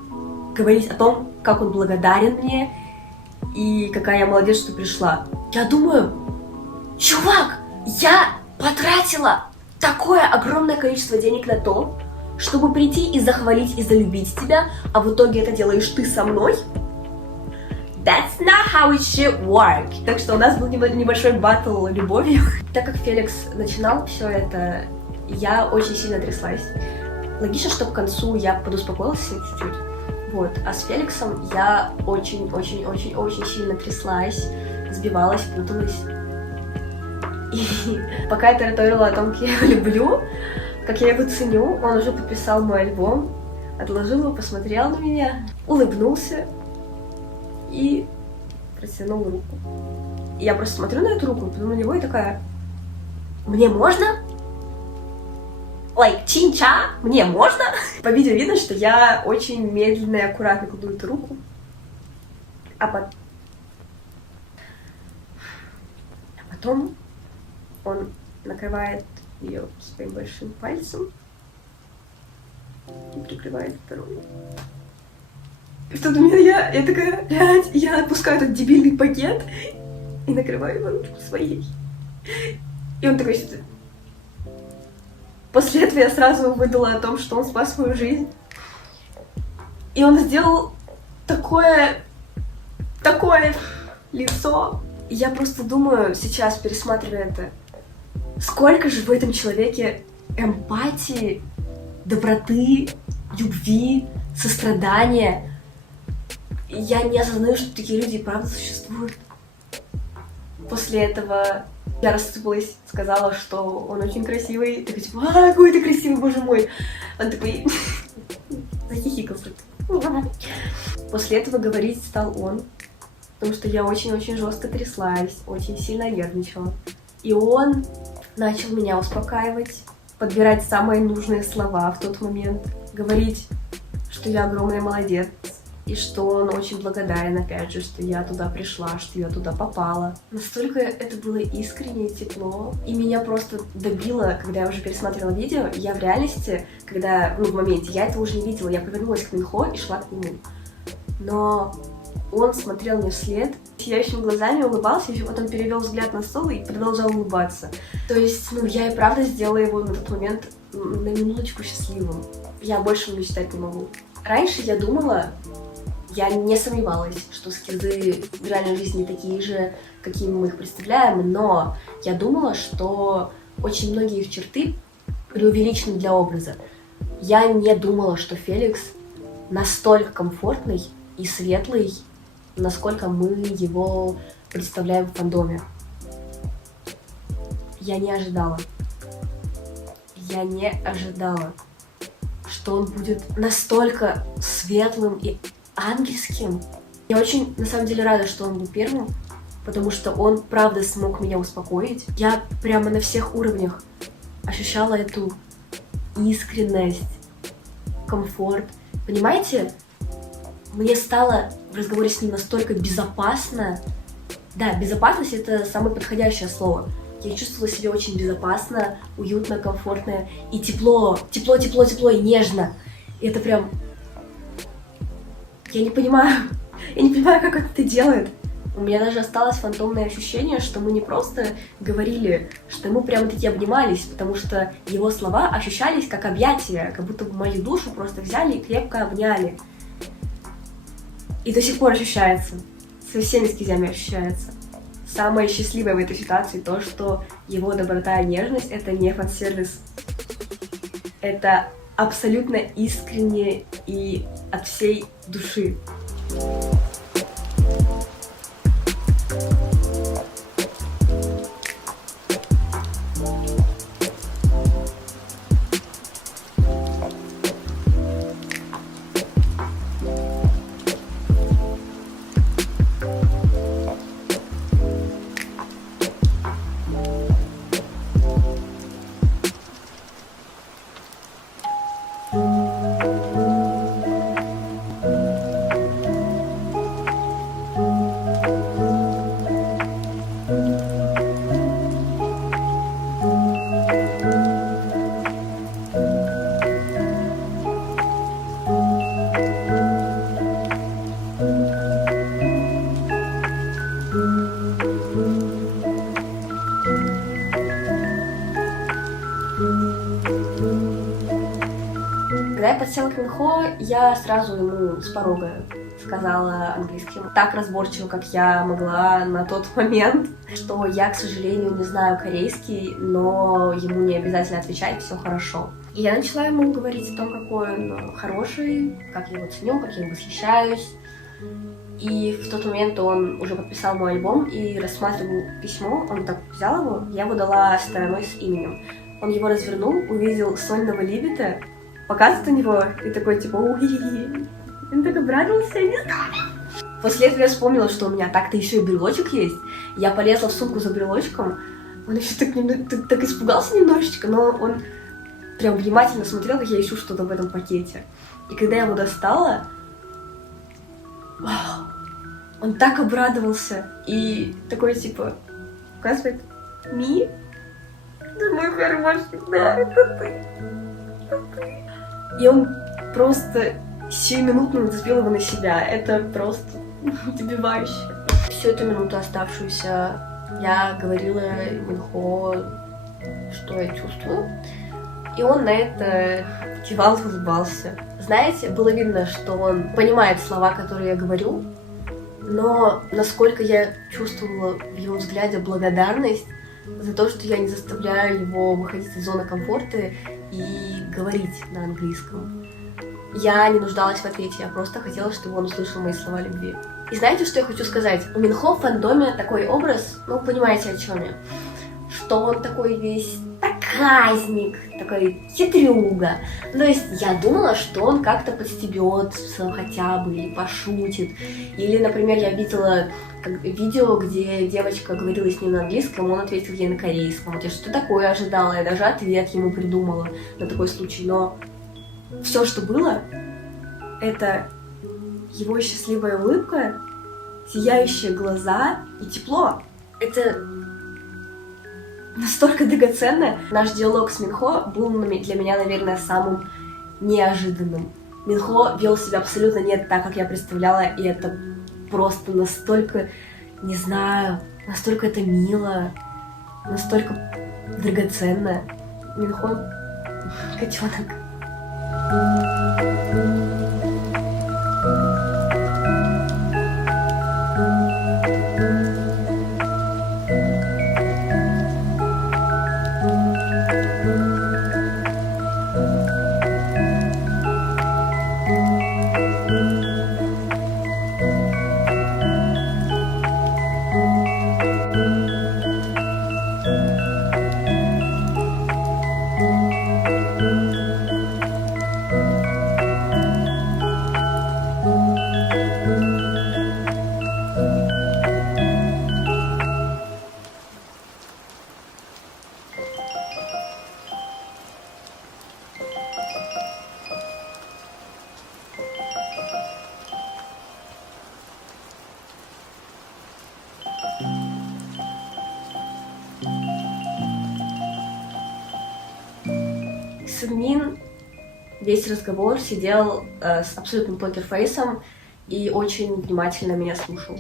говорить о том, как он благодарен мне и какая я молодец, что пришла. Я думаю, чувак, я потратила такое огромное количество денег на то, чтобы прийти и захвалить, и залюбить тебя, а в итоге это делаешь ты со мной? That's not how it should work. Так что у нас был небольшой баттл любовью. Так как Феликс начинал все это, я очень сильно тряслась. Логично, что к концу я подуспокоилась чуть-чуть. Вот. А с Феликсом я очень сильно тряслась, сбивалась, путалась. И пока я тараторила о том, как я его люблю, как я его ценю, он уже подписал мой альбом, отложил его, посмотрел на меня, улыбнулся и протянул руку. И я просто смотрю на эту руку, потом на него и такая: «Мне можно?» Чинча, мне можно? По видео видно, что я очень медленно и аккуратно кладу эту руку. А потом он накрывает ее своим большим пальцем и прикрывает второй. И тут у меня я такая: блядь, я отпускаю этот дебильный пакет и накрываю его ручку своей. И он такой сидит. После этого я сразу выдала о том, что он спас свою жизнь. И он сделал такое лицо. И я просто думаю, сейчас, пересматривая это, сколько же в этом человеке эмпатии, доброты, любви, сострадания. И я не осознаю, что такие люди и правда существуют. После этого я рассыпалась, сказала, что он очень красивый. Такой типа: какой ты красивый, боже мой. Он такой захихикался. После этого говорить стал он, потому что я очень-очень жестко тряслась, очень сильно нервничала. И он начал меня успокаивать, подбирать самые нужные слова в тот момент, говорить, что я огромный молодец, и что он очень благодарен, опять же, что я туда пришла, что я туда попала. Настолько это было искренне, тепло, и меня просто добило, когда я уже пересмотрела видео. Я в реальности, когда, в моменте, я этого уже не видела, я повернулась к Минхо и шла к нему. Но он смотрел мне вслед, сияющими глазами улыбался, и потом перевел взгляд на стол и продолжал улыбаться. То есть, я и правда сделала его на тот момент на минуточку счастливым. Я больше мечтать не могу. Раньше я думала, я не сомневалась, что скиллы в реальной жизни такие же, какими мы их представляем, но я думала, что очень многие их черты преувеличены для образа. Я не думала, что Феликс настолько комфортный и светлый, насколько мы его представляем в фандоме. Я не ожидала, что он будет настолько светлым и ангельским. Я очень, на самом деле, рада, что он был первым, потому что он, правда, смог меня успокоить. Я прямо на всех уровнях ощущала эту искренность, комфорт. Понимаете, мне стало в разговоре с ним настолько безопасно. Да, безопасность — это самое подходящее слово. Я чувствовала себя очень безопасно, уютно, комфортно и тепло, и нежно. И это прям... Я не понимаю, как он это делает. У меня даже осталось фантомное ощущение, что мы не просто говорили, что мы прямо-таки обнимались, потому что его слова ощущались как объятия, как будто бы мою душу просто взяли и крепко обняли. И до сих пор ощущается, со всеми скизями ощущается. Самое счастливое в этой ситуации то, что его доброта и нежность — это не фан-сервис. Это абсолютно искренне и от всей души. Когда я подсела к Минхо, я сразу ему с порога сказала английским так разборчиво, как я могла на тот момент, что я, к сожалению, не знаю корейский, но ему не обязательно отвечать, все хорошо. И я начала ему говорить о том, какой он хороший, как я его ценю, как я им восхищаюсь. И в тот момент он уже подписал мой альбом и рассматривал письмо, он так взял его, я его дала стороной с именем. Он его развернул, увидел сольного Либета, показывает у него и такой типа уи. Он так обрадовался, я не знаю. После этого я вспомнила, что у меня так-то еще и брелочек есть. Я полезла в сумку за брелочком. Он еще так испугался немножечко, но он прям внимательно смотрел, как я ищу что-то в этом пакете. И когда я его достала, вау, он так обрадовался. И такой типа, показывает, Ми, ты мой хороший, да, это ты. И он просто сиюминутно нацепил его на себя. Это просто добивающе. Всю эту минуту оставшуюся я говорила Минхо, что я чувствую. И он на это кивал и улыбался. Знаете, было видно, что он понимает слова, которые я говорю, но насколько я чувствовала в его взгляде благодарность за то, что я не заставляю его выходить из зоны комфорта и говорить на английском. Я не нуждалась в ответе, я просто хотела, чтобы он услышал мои слова любви. И знаете, что я хочу сказать? У Минхо в фандоме такой образ, ну, понимаете, о чем я, что он такой весь проказник, такой хитрюга. То есть я думала, что он как-то подстебется хотя бы и пошутит. Или, например, я видела видео, где девочка говорила с ним на английском, он ответил ей на корейском. Вот я что такое ожидала, я даже ответ ему придумала на такой случай. Но все, что было, это его счастливая улыбка, сияющие глаза и тепло. Это настолько драгоценно. Наш диалог с Минхо был для меня, наверное, самым неожиданным. Минхо вел себя абсолютно не так, как я представляла, и это просто настолько, не знаю, настолько это мило, настолько драгоценно. Минхо — котенок. Сунмин весь разговор сидел с абсолютным покерфейсом и очень внимательно меня слушал.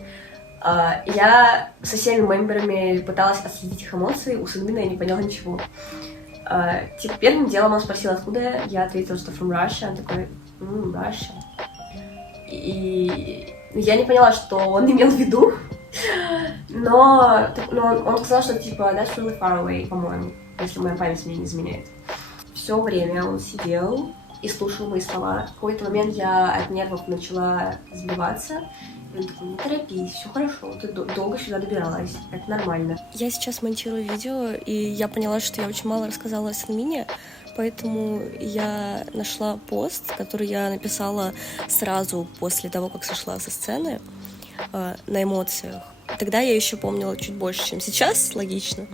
Я со всеми мемберами пыталась отследить их эмоции, у Сунмина я не поняла ничего. Типа, первым делом он спросил, откуда я ответила, что from Russia. Он такой, Russia. И я не поняла, что он имел в виду, но он сказал, что типа that's really far away, по-моему, если моя память мне не изменяет. Все время он сидел и слушал мои слова. В какой-то момент я от нервов начала сбиваться. И он такой, не торопись, все хорошо, ты долго сюда добиралась, это нормально. Я сейчас монтирую видео, и я поняла, что я очень мало рассказала о Сунмине, поэтому я нашла пост, который я написала сразу после того, как сошла со сцены, на эмоциях. Тогда я еще помнила чуть больше, чем сейчас, логично.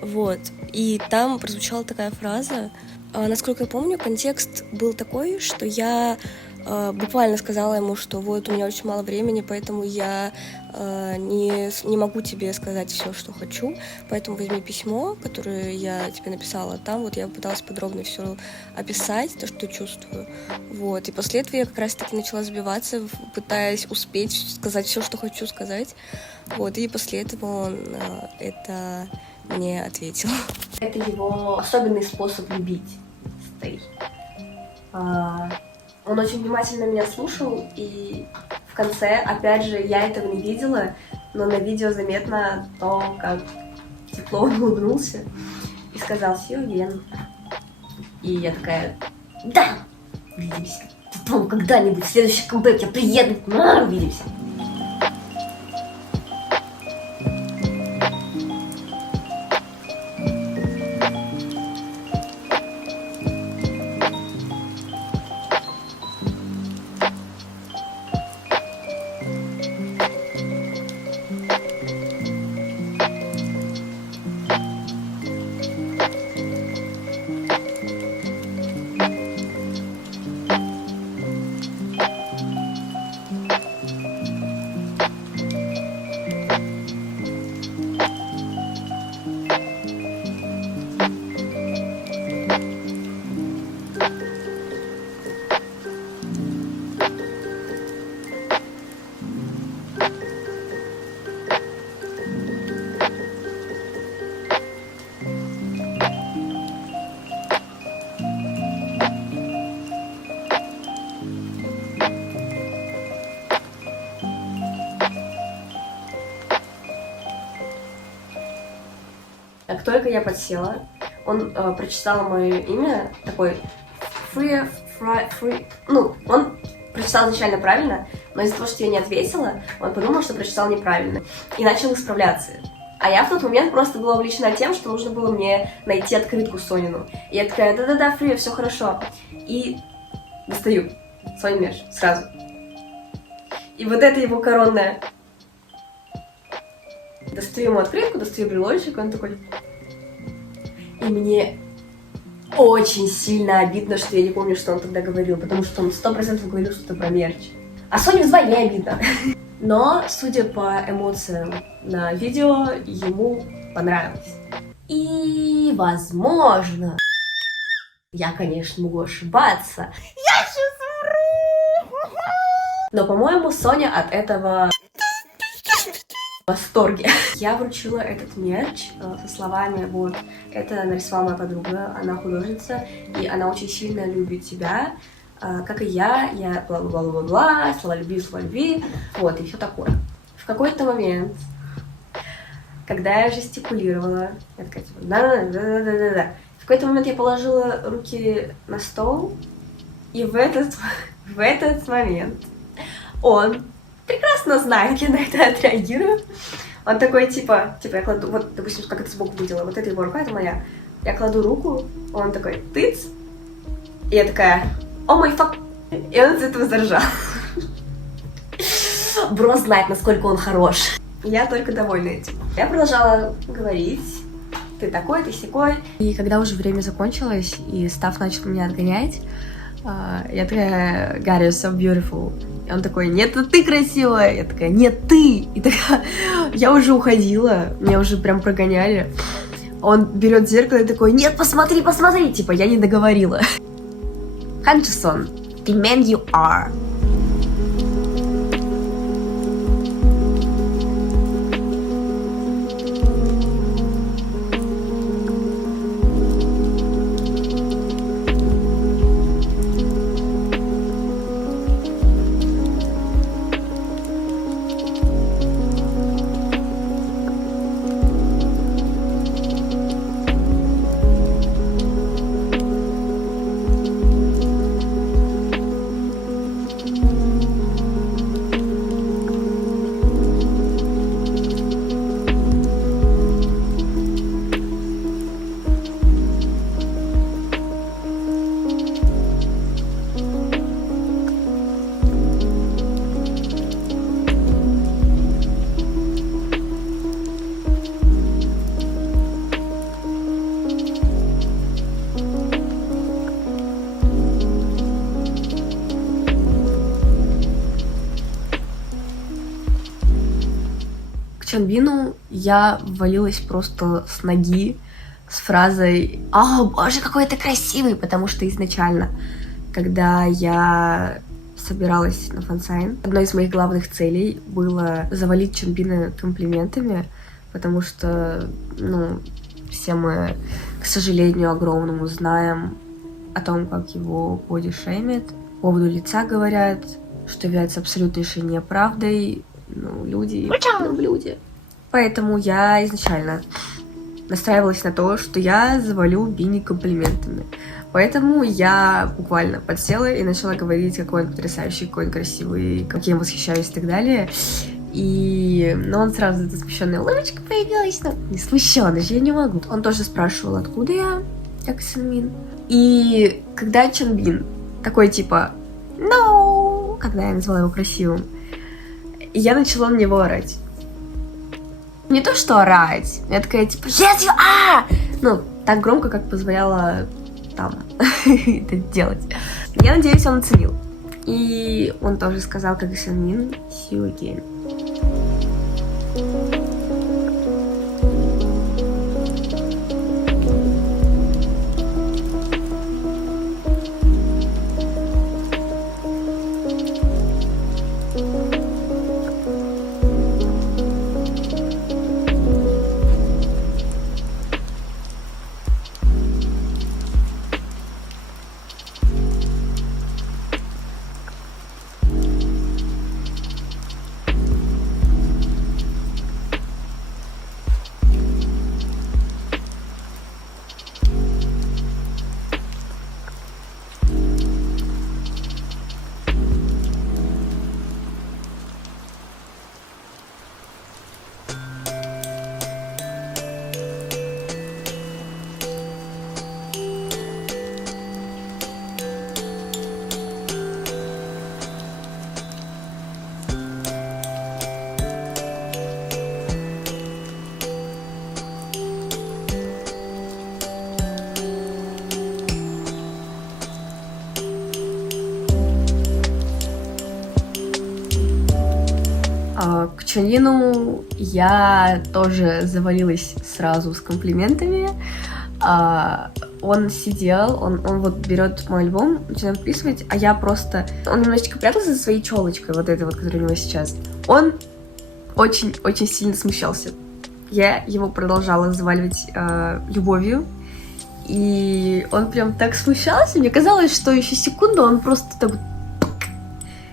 Вот. И там прозвучала такая фраза. Насколько я помню, контекст был такой, что я буквально сказала ему, что вот у меня очень мало времени, поэтому я не могу тебе сказать все, что хочу, поэтому возьми письмо, которое я тебе написала, там вот я пыталась подробно все описать, то, что чувствую, вот, и после этого я как раз-таки начала сбиваться, пытаясь успеть сказать все, что хочу сказать, вот, и после этого он это мне ответил. Это его особенный способ любить, Стей. Он очень внимательно меня слушал, и в конце, опять же, я этого не видела, но на видео заметно то, как тепло он улыбнулся и сказал «See you again». И я такая «Да, увидимся, потом когда-нибудь в следующий камбэк я приеду, увидимся». Как только я подсела, он прочитал мое имя, такой free, ну, он прочитал изначально правильно, но из-за того, что я не ответила, он подумал, что прочитал неправильно, и начал исправляться. А я в тот момент просто была увлечена тем, что нужно было мне найти открытку Сонину. И я такая, да-да-да, Фри, все хорошо. И достаю Сонин мерч сразу. И вот это его коронное. Достаю ему открытку, достаю брелочек, он такой... И мне очень сильно обидно, что я не помню, что он тогда говорил, потому что он 100% говорил что-то про мерч. А Соне вдвойне обидно. Но, судя по эмоциям на видео, ему понравилось. И, возможно, я, конечно, могу ошибаться. Я сейчас вру! Но, по-моему, Соня от этого в восторге. Я вручила этот мерч со словами, вот, это нарисовала моя подруга, она художница, и она очень сильно любит тебя, как и я бла-бла-бла-бла-бла, слова любви, вот, и все такое. В какой-то момент, когда я жестикулировала, я такая, типа, да-да-да-да-да-да, в какой-то момент я положила руки на стол, и в этот момент он прекрасно знает, как я на это отреагирую. Он такой, типа, я кладу, вот, допустим, как это сбоку видела, вот это его рука, это моя. Я кладу руку, он такой, тыц, и я такая, о мой фак, и он из этого заржал. Бро знает, насколько он хорош. Я только довольна этим. Я продолжала говорить, ты такой, ты сякой. И когда уже время закончилось, и Став начал меня отгонять, я такая, Гарри, so beautiful. И он такой, нет, это ты красивая. Я такая, нет, ты. И такая, я уже уходила, меня уже прям прогоняли. Он берет зеркало и такой, нет, посмотри, посмотри. Типа, я не договорила. Han Ji-sun, the man you are. Чонбину я ввалилась просто с ноги с фразой «О, боже, какой ты красивый!», потому что изначально, когда я собиралась на фансайн, одной из моих главных целей было завалить Чонбина комплиментами, потому что, ну, все мы, к сожалению, огромному знаем о том, как его бодишеймят, по поводу лица говорят, что является абсолютнейшей неправдой. Ну, люди, люди. Поэтому я изначально настраивалась на то, что я завалю Бини комплиментами. Поэтому я буквально подсела и начала говорить, какой он потрясающий, какой он красивый, как я им восхищаюсь и так далее. Но он сразу, эта смущенная улыбочка появилась, но не смущенная же, я не могу. Он тоже спрашивал, откуда я, как Сунмин. И когда Чонбин такой типа «No», когда я назвала его красивым, и я начала на него орать. Не то, что орать. Я такая, типа, yes, you are! Ну, так громко, как позволяла там это делать. Я надеюсь, он оценил. И он тоже сказал, как и Сунмин, see you again. Чонину я тоже завалилась сразу с комплиментами. Он сидел, он вот берет мой альбом, начинает подписывать, а я просто... Он немножечко прятался за своей челочкой, вот этой вот, которая у него сейчас. Он очень сильно смущался. Я его продолжала заваливать любовью, и он прям так смущался. Мне казалось, что еще секунду он просто так...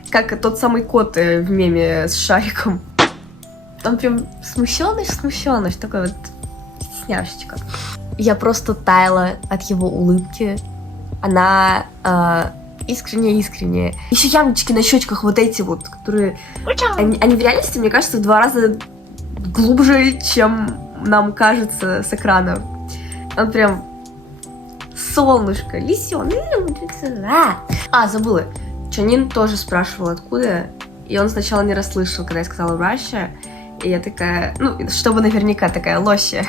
Как тот самый кот в меме с шариком. Он прям смущенный, такой вот стесняшечка. Я просто таяла от его улыбки. Она искренняя. Еще ямочки на щечках вот эти вот, которые... Они в реальности, мне кажется, в 2 раза глубже, чем нам кажется с экрана. Он прям солнышко, лисёнок. Забыла. Чонин тоже спрашивал, откуда. И он сначала не расслышал, когда я сказала Russia. И я такая, чтобы наверняка такая лося.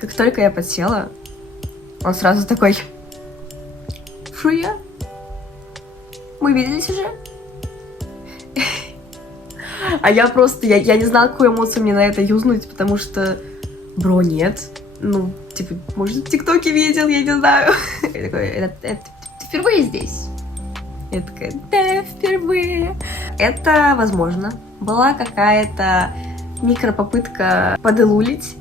Как только я подсела, он сразу такой: Шуя? Мы виделись уже? А я просто, я не знала, какую эмоцию мне на это юзнуть, потому что, бро, нет. Может, в ТикТоке видел, я не знаю. Я такой, ты впервые здесь? Я такая, да, впервые. Это, возможно, была какая-то микропопытка поделулить,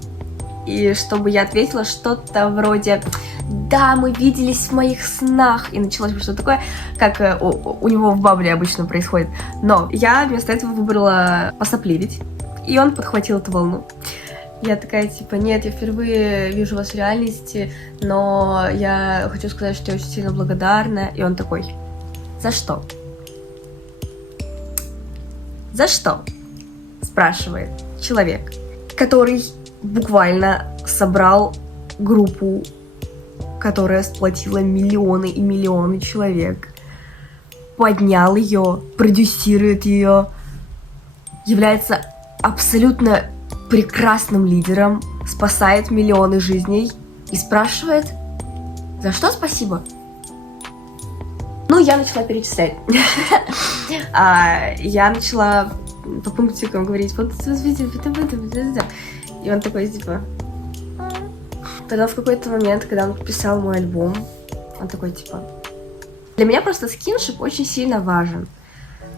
и чтобы я ответила что-то вроде «Да, мы виделись в моих снах», и началось бы что-то такое, как у него в бабле обычно происходит. Но я вместо этого выбрала посопливить, и он подхватил эту волну. Я такая, нет, я впервые вижу вас в реальности, но я хочу сказать, что я очень сильно благодарна. И он такой: за что? За что? Спрашивает человек, который буквально собрал группу, которая сплотила миллионы и миллионы человек, поднял ее, продюсирует ее, является абсолютно прекрасным лидером, спасает миллионы жизней и спрашивает: за что спасибо? Я начала перечислять. Я начала по пунктикам говорить: вот, и он такой, Тогда в какой-то момент, когда он писал мой альбом, он такой, для меня просто скиншип очень сильно важен.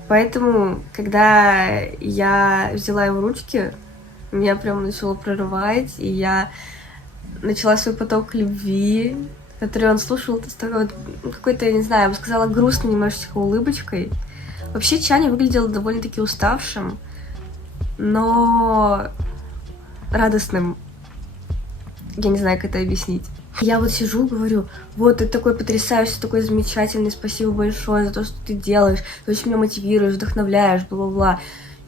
Поэтому, когда я взяла его в ручки, меня прям начало прорывать, и я начала свой поток любви, который он слушал с такой какой-то, я не знаю, я бы сказала, грустной немножечко улыбочкой. Вообще Чаня выглядел довольно-таки уставшим, но радостным. Я не знаю, как это объяснить. Я вот сижу, говорю: вот, ты такой потрясающий, такой замечательный, спасибо большое за то, что ты делаешь, ты очень меня мотивируешь, вдохновляешь, бла-бла-бла.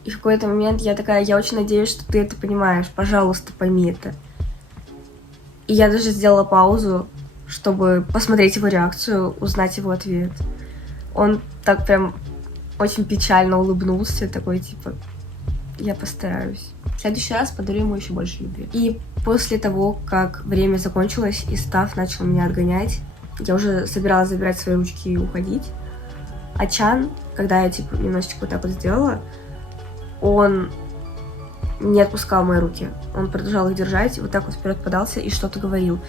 И в какой-то момент я такая: я очень надеюсь, что ты это понимаешь, пожалуйста, пойми это. И я даже сделала паузу, чтобы посмотреть его реакцию, узнать его ответ. Он так прям очень печально улыбнулся, такой я постараюсь. В следующий раз подарю ему еще больше любви. И после того, как время закончилось и Став начал меня отгонять, я уже собиралась забирать свои ручки и уходить. А Чан, когда я, типа, немножечко вот так вот сделала, он не отпускал мои руки. Он продолжал их держать, вот так вот вперед подался и что-то говорил.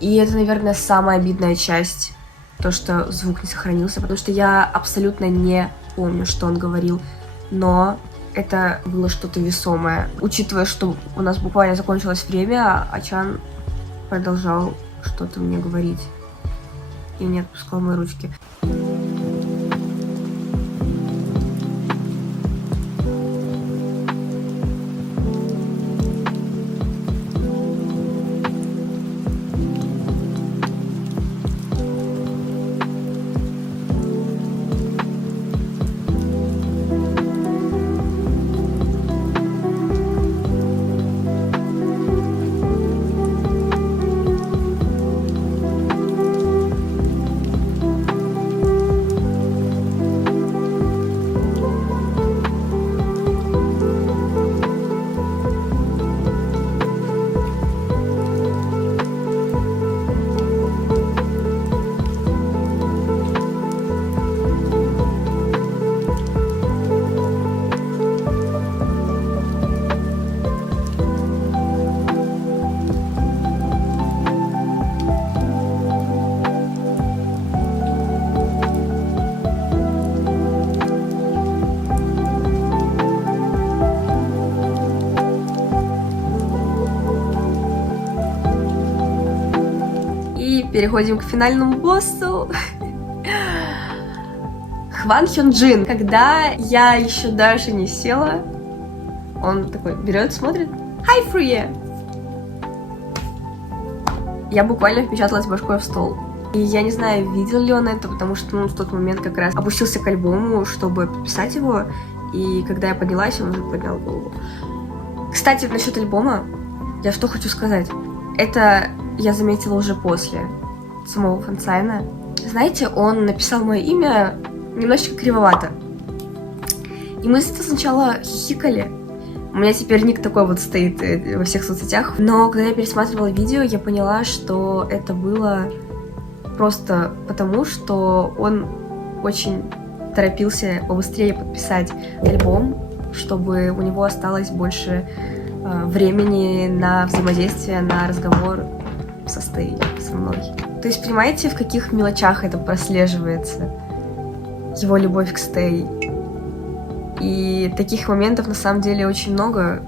И это, наверное, самая обидная часть, то, что звук не сохранился, потому что я абсолютно не помню, что он говорил, но это было что-то весомое. Учитывая, что у нас буквально закончилось время, а Чан продолжал что-то мне говорить и не отпускал мои ручки. Переходим к финальному боссу. Хван Хён Джин. Когда я еще даже не села, он такой берет, смотрит. Hi, Free! Я буквально впечаталась башкой в стол. И я не знаю, видел ли он это, потому что в тот момент как раз опустился к альбому, чтобы подписать его. И когда я поднялась, он уже поднял голову. Кстати, насчет альбома, я что хочу сказать. Это я заметила уже после самого фансайна. Знаете, он написал мое имя немножечко кривовато. И мы сначала хихикали. У меня теперь ник такой вот стоит во всех соцсетях. Но когда я пересматривала видео, я поняла, что это было просто потому, что он очень торопился побыстрее подписать альбом, чтобы у него осталось больше времени на взаимодействие, на разговор со Стэй, со мной. То есть, понимаете, в каких мелочах это прослеживается? Его любовь к Стэй. И таких моментов, на самом деле, очень много,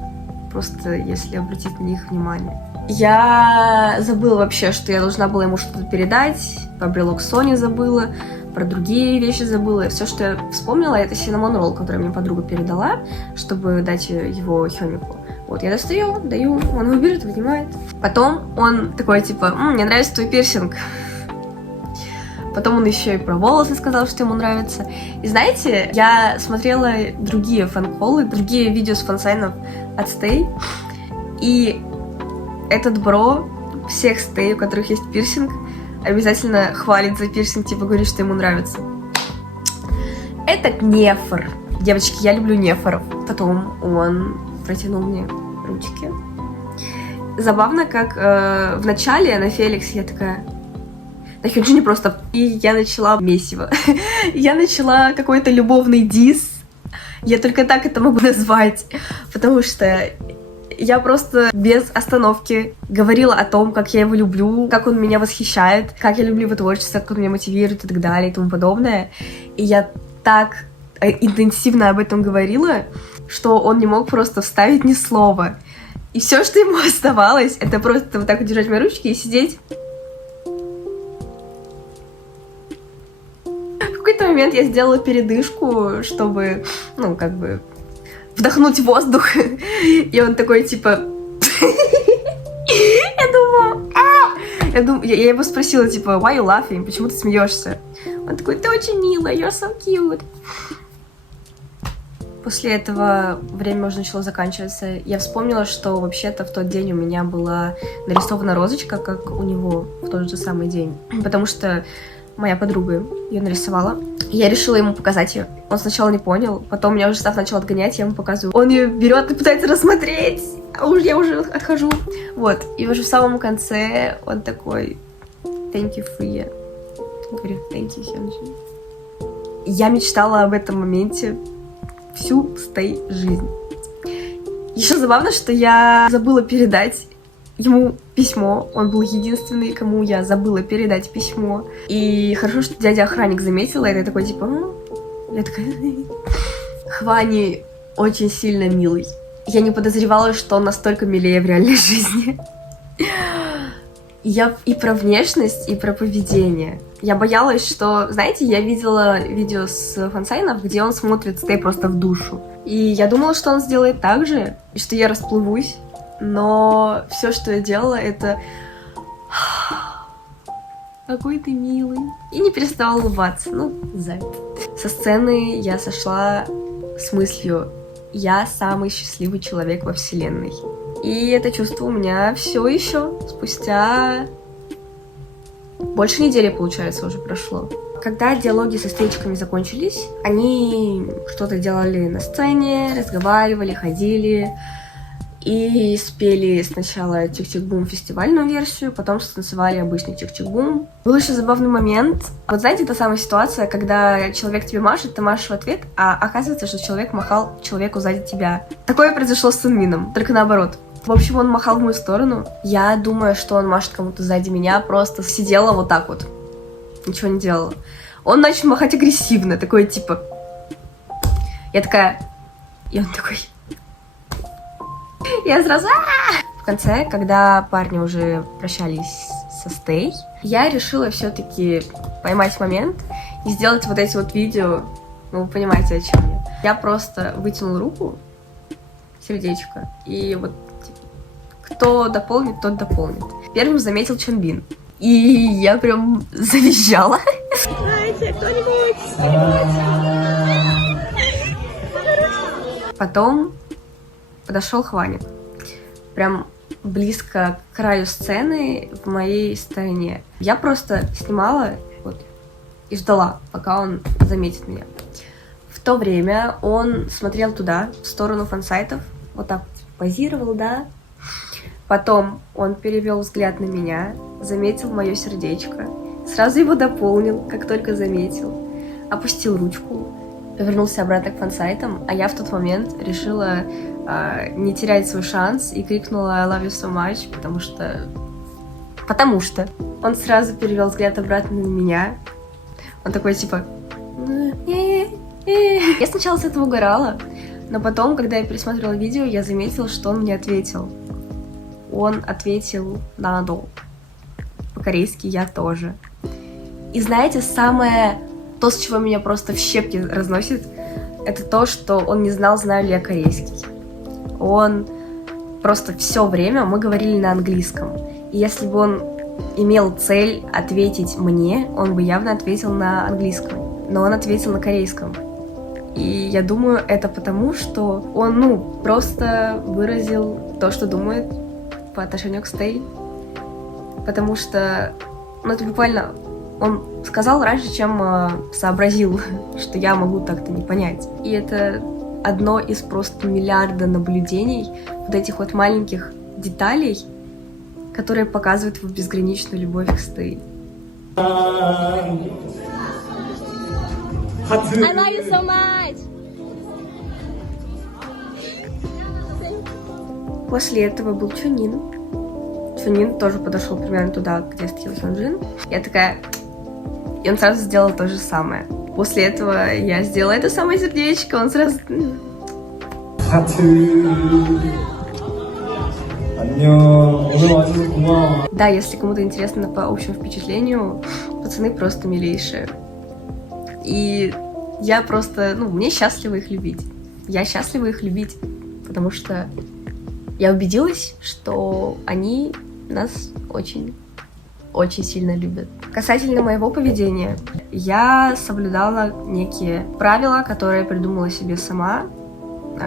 просто если обратить на них внимание. Я забыла вообще, что я должна была ему что-то передать, про брелок Сони забыла, про другие вещи забыла. Все, что я вспомнила, это cinnamon roll, который мне подруга передала, чтобы дать его Хёмику. Вот, я достаю, даю, он его берет, вынимает. Потом он такой, типа, мне нравится твой пирсинг. Потом он еще и про волосы сказал, что ему нравится. И знаете, я смотрела другие фан-коллы, другие видео с фансайнов от Стэй, и этот бро всех Стэй, у которых есть пирсинг, обязательно хвалит за пирсинг, типа говорит, что ему нравится. Это нефор. Девочки, я люблю нефоров. Потом он протянул мне ручки. Забавно, как в начале на Феликсе я такая... На Хёнджине просто... И я начала месиво. Я начала какой-то любовный дисс. Я только так это могу назвать. Потому что я просто без остановки говорила о том, как я его люблю, как он меня восхищает, как я люблю его творчество, как он меня мотивирует и так далее и тому подобное. И я так интенсивно об этом говорила, что он не мог просто вставить ни слова. И все, что ему оставалось, это просто вот так вот держать мои ручки и сидеть. В какой-то момент я сделала передышку, чтобы, вдохнуть воздух. И он такой, типа... Я его спросила, типа, why you laughing? Почему ты смеешься? Он такой, ты очень милая, you're so cute. После этого время уже начало заканчиваться. Я вспомнила, что вообще-то в тот день у меня была нарисована розочка, как у него в тот же самый день. Потому что моя подруга ее нарисовала. Я решила ему показать ее. Он сначала не понял, потом меня уже Став начал отгонять, я ему показываю. Он ее берет и пытается рассмотреть, а я уже отхожу. Вот. И уже в самом конце он такой, thank you, Free. Я говорю, thank you, Hyunjin. Я мечтала об этом моменте всю жизнь. Еще забавно, что я забыла передать ему письмо. Он был единственный, кому я забыла передать письмо. И хорошо, что дядя-охранник заметил это. Я такой, типа, Я такая... Хвани очень сильно милый. Я не подозревала, что он настолько милее в реальной жизни. Я и про внешность, и про поведение. Я боялась, что... Знаете, я видела видео с фансайнов, где он смотрит Стэй просто в душу. И я думала, что он сделает так же, и что я расплывусь. Но все, что я делала, это... Какой ты милый. И не переставала улыбаться. Зайд. Со сцены я сошла с мыслью: я самый счастливый человек во вселенной. И это чувство у меня все еще спустя больше недели, получается, уже прошло. Когда диалоги со встречками закончились, они что-то делали на сцене, разговаривали, ходили и спели сначала Чик-Чик-Бум фестивальную версию, потом станцевали обычный Чик-Чик-Бум. Был еще забавный момент. Вот знаете, та самая ситуация, когда человек тебе машет, ты машешь в ответ, а оказывается, что человек махал человеку сзади тебя. Такое произошло с Сунмином, только наоборот. В общем, он махал в мою сторону. Я, думая, что он машет кому-то сзади меня, просто сидела вот так вот. Ничего не делала. Он начал махать агрессивно, такой типа... Я такая... И он такой... Я сразу... В конце, когда парни уже прощались со Стэй, я решила все-таки поймать момент и сделать вот эти вот видео. Вы понимаете, о чем я. Я просто вытянула руку, сердечко, и вот кто дополнит, тот дополнит. Первым заметил Чонбин. И я прям завизжала. Знаете, кто-нибудь Потом подошел Хваник. Прям близко к краю сцены в моей стороне. Я просто снимала вот, и ждала, пока он заметит меня. В то время он смотрел туда, в сторону фансайтов, вот так позировал, да. Потом он перевел взгляд на меня, заметил мое сердечко, сразу его дополнил, как только заметил, опустил ручку, повернулся обратно к фансайтам, а я в тот момент решила не терять свой шанс и крикнула «I love you so much», потому что он сразу перевел взгляд обратно на меня. Он такой типа... Я сначала с этого угорала, но потом, когда я пересмотрела видео, я заметила, что он мне ответил. Он ответил «надо». По-корейски я тоже. И знаете, то, с чего меня просто в щепки разносит, это то, что он не знал, знаю ли я корейский. Он просто все время мы говорили на английском. И если бы он имел цель ответить мне, он бы явно ответил на английском. Но он ответил на корейском. И я думаю, это потому, что он, просто выразил то, что думает по отношению к Стэй. Потому что, это буквально... Он сказал раньше, чем сообразил, что я могу так-то не понять. И это одно из просто миллиарда наблюдений вот этих вот маленьких деталей, которые показывают его безграничную любовь к Стэй. I love you so much. После этого был Чонин. Чонин тоже подошел примерно туда, где стоял Сонджин. Я такая... И он сразу сделал то же самое. После этого я сделала это самое сердечко, он сразу... Да, если кому-то интересно по общему впечатлению, пацаны просто милейшие. И я просто, мне счастливо их любить. Я счастлива их любить, потому что я убедилась, что они нас очень сильно любят. Касательно моего поведения, я соблюдала некие правила, которые я придумала себе сама.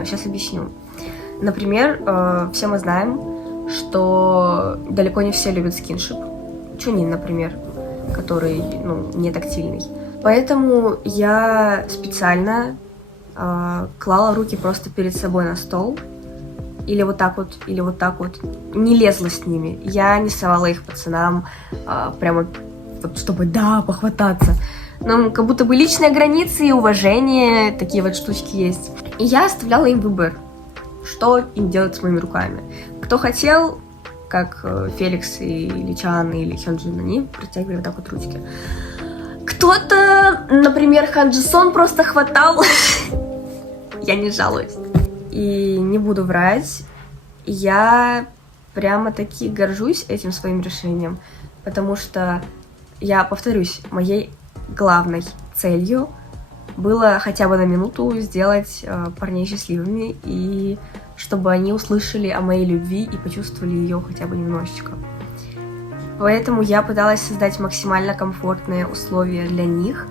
Сейчас объясню. Например, все мы знаем, что далеко не все любят скиншип. Чонин, например, который, не тактильный. Поэтому я специально клала руки просто перед собой на стол. Или вот так вот, или вот так вот. Не лезла с ними. Я не совала их пацанам прямо, вот, чтобы, похвататься. но как будто бы личные границы и уважение, такие вот штучки есть. И я оставляла им выбор, что им делать с моими руками. Кто хотел, как Феликс или Чан или Хёнджин, они протягивали вот так вот ручки. Кто-то, например, Хан Джи Сон просто хватал. Я не жалуюсь. И не буду врать, я прямо-таки горжусь этим своим решением, потому что, я повторюсь, моей главной целью было хотя бы на минуту сделать парней счастливыми, и чтобы они услышали о моей любви и почувствовали ее хотя бы немножечко. Поэтому я пыталась создать максимально комфортные условия для них.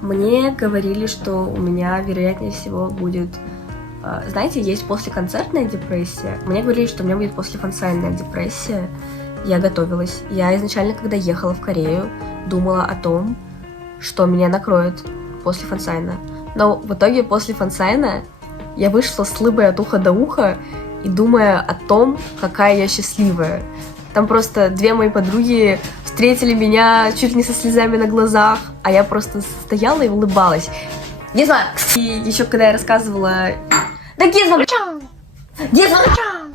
Мне говорили, что у меня, вероятнее всего, будет... Знаете, есть послеконцертная депрессия. Мне говорили, что у меня будет послефансайная депрессия. Я готовилась. Я изначально, когда ехала в Корею, думала о том, что меня накроет после фансайна. Но в итоге после фансайна я вышла с лыбой от уха до уха и думая о том, какая я счастливая. Там просто две мои подруги встретили меня чуть не со слезами на глазах, а я просто стояла и улыбалась. Гизма! И еще когда я рассказывала... Да Гизма! Гизма!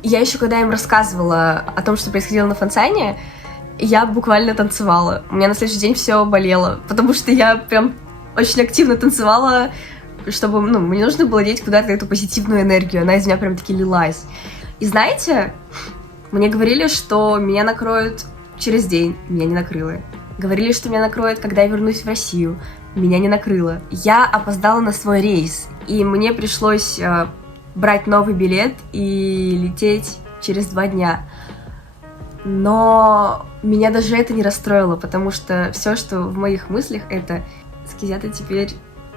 Я еще когда им рассказывала о том, что происходило на фансайне, я буквально танцевала. У меня на следующий день все болело, потому что я прям очень активно танцевала, чтобы, мне нужно было деть куда-то эту позитивную энергию. Она из меня прям таки лилась. И знаете, мне говорили, что меня накроют через день. Меня не накрыло. Говорили, что меня накроет, когда я вернусь в Россию. Меня не накрыло. Я опоздала на свой рейс, и мне пришлось брать новый билет и лететь через 2 дня. Но меня даже это не расстроило, потому что все, что в моих мыслях, это скизята теперь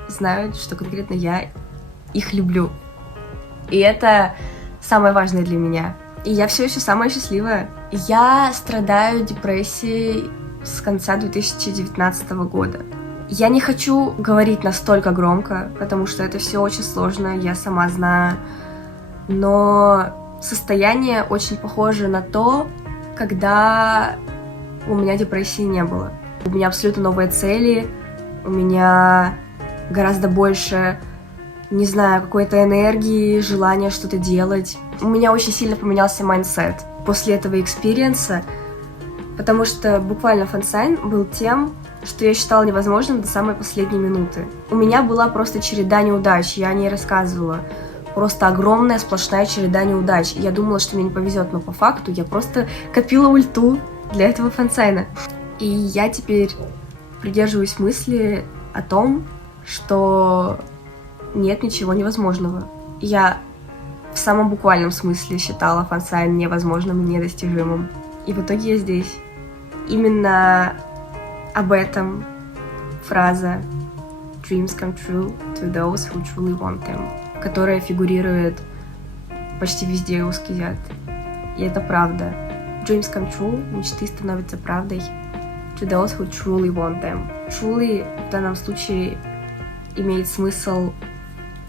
знают, что конкретно я их люблю. И это самое важное для меня. И я все еще самая счастливая. Я страдаю депрессией с конца 2019 года. Я не хочу говорить настолько громко, потому что это все очень сложно, я сама знаю. Но состояние очень похоже на то, когда у меня депрессии не было. У меня абсолютно новые цели, у меня гораздо больше, не знаю, какой-то энергии, желания что-то делать. У меня очень сильно поменялся майндсет после этого экспириенса, потому что буквально фансайн был тем, что я считала невозможным до самой последней минуты. У меня была просто череда неудач, я о ней рассказывала. Просто огромная сплошная череда неудач. И я думала, что мне не повезет, но по факту я просто копила ульту для этого фансайна. И я теперь придерживаюсь мысли о том, что нет ничего невозможного. Я в самом буквальном смысле считала фансайн невозможным и недостижимым. И в итоге я здесь. Именно об этом фраза «Dreams come true to those who truly want them», которая фигурирует почти везде у скизят. И это правда. Dreams come true, мечты становятся правдой. To those who truly want them. Truly в данном случае имеет смысл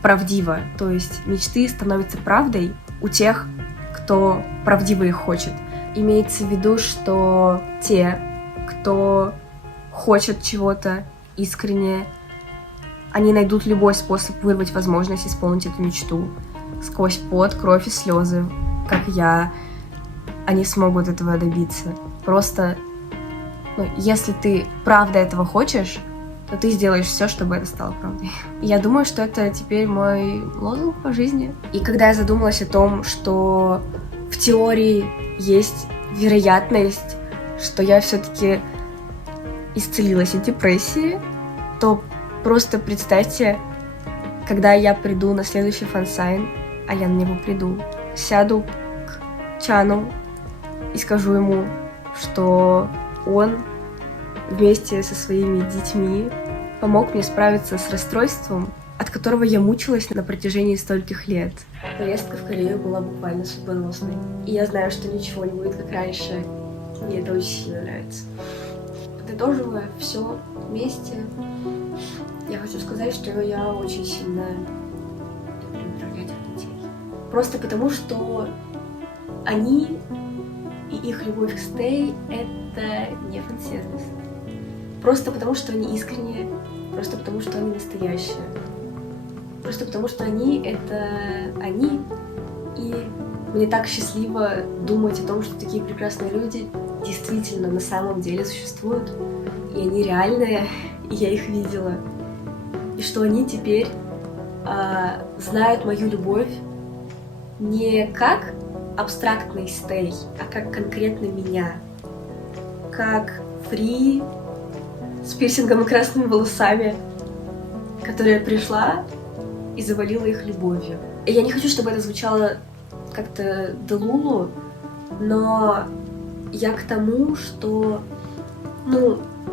правдиво. То есть мечты становятся правдой у тех, кто правдиво их хочет. Имеется в виду, что те, кто хочет чего-то искренне, они найдут любой способ вырвать возможность исполнить эту мечту. Сквозь пот, кровь и слезы, как я, они смогут этого добиться. Просто, если ты правда этого хочешь, то ты сделаешь все, чтобы это стало правдой. Я думаю, что это теперь мой лозунг по жизни. И когда я задумалась о том, что в теории есть вероятность, что я все-таки исцелилась от депрессии, то просто представьте, когда я приду на следующий фансайн, а я на него приду, сяду к Чану и скажу ему, что он вместе со своими детьми помог мне справиться с расстройством, от которого я мучилась на протяжении стольких лет. Поездка в Корею была буквально судьбоносной. И я знаю, что ничего не будет как раньше. Мне это очень сильно нравится. Подытоживая все вместе, я хочу сказать, что я очень сильно люблю этих детей. Просто потому, что они и их любовь к Stay — это не фан-сервис. Просто потому, что они искренне просто потому что они настоящие. Просто потому что они — это они. И мне так счастливо думать о том, что такие прекрасные люди действительно на самом деле существуют. И они реальные, и я их видела. И что они теперь знают мою любовь не как абстрактный стей, а как конкретно меня. Как Фри с пирсингом и красными волосами, которая пришла и завалила их любовью. И я не хочу, чтобы это звучало как-то делулу, но я к тому, что,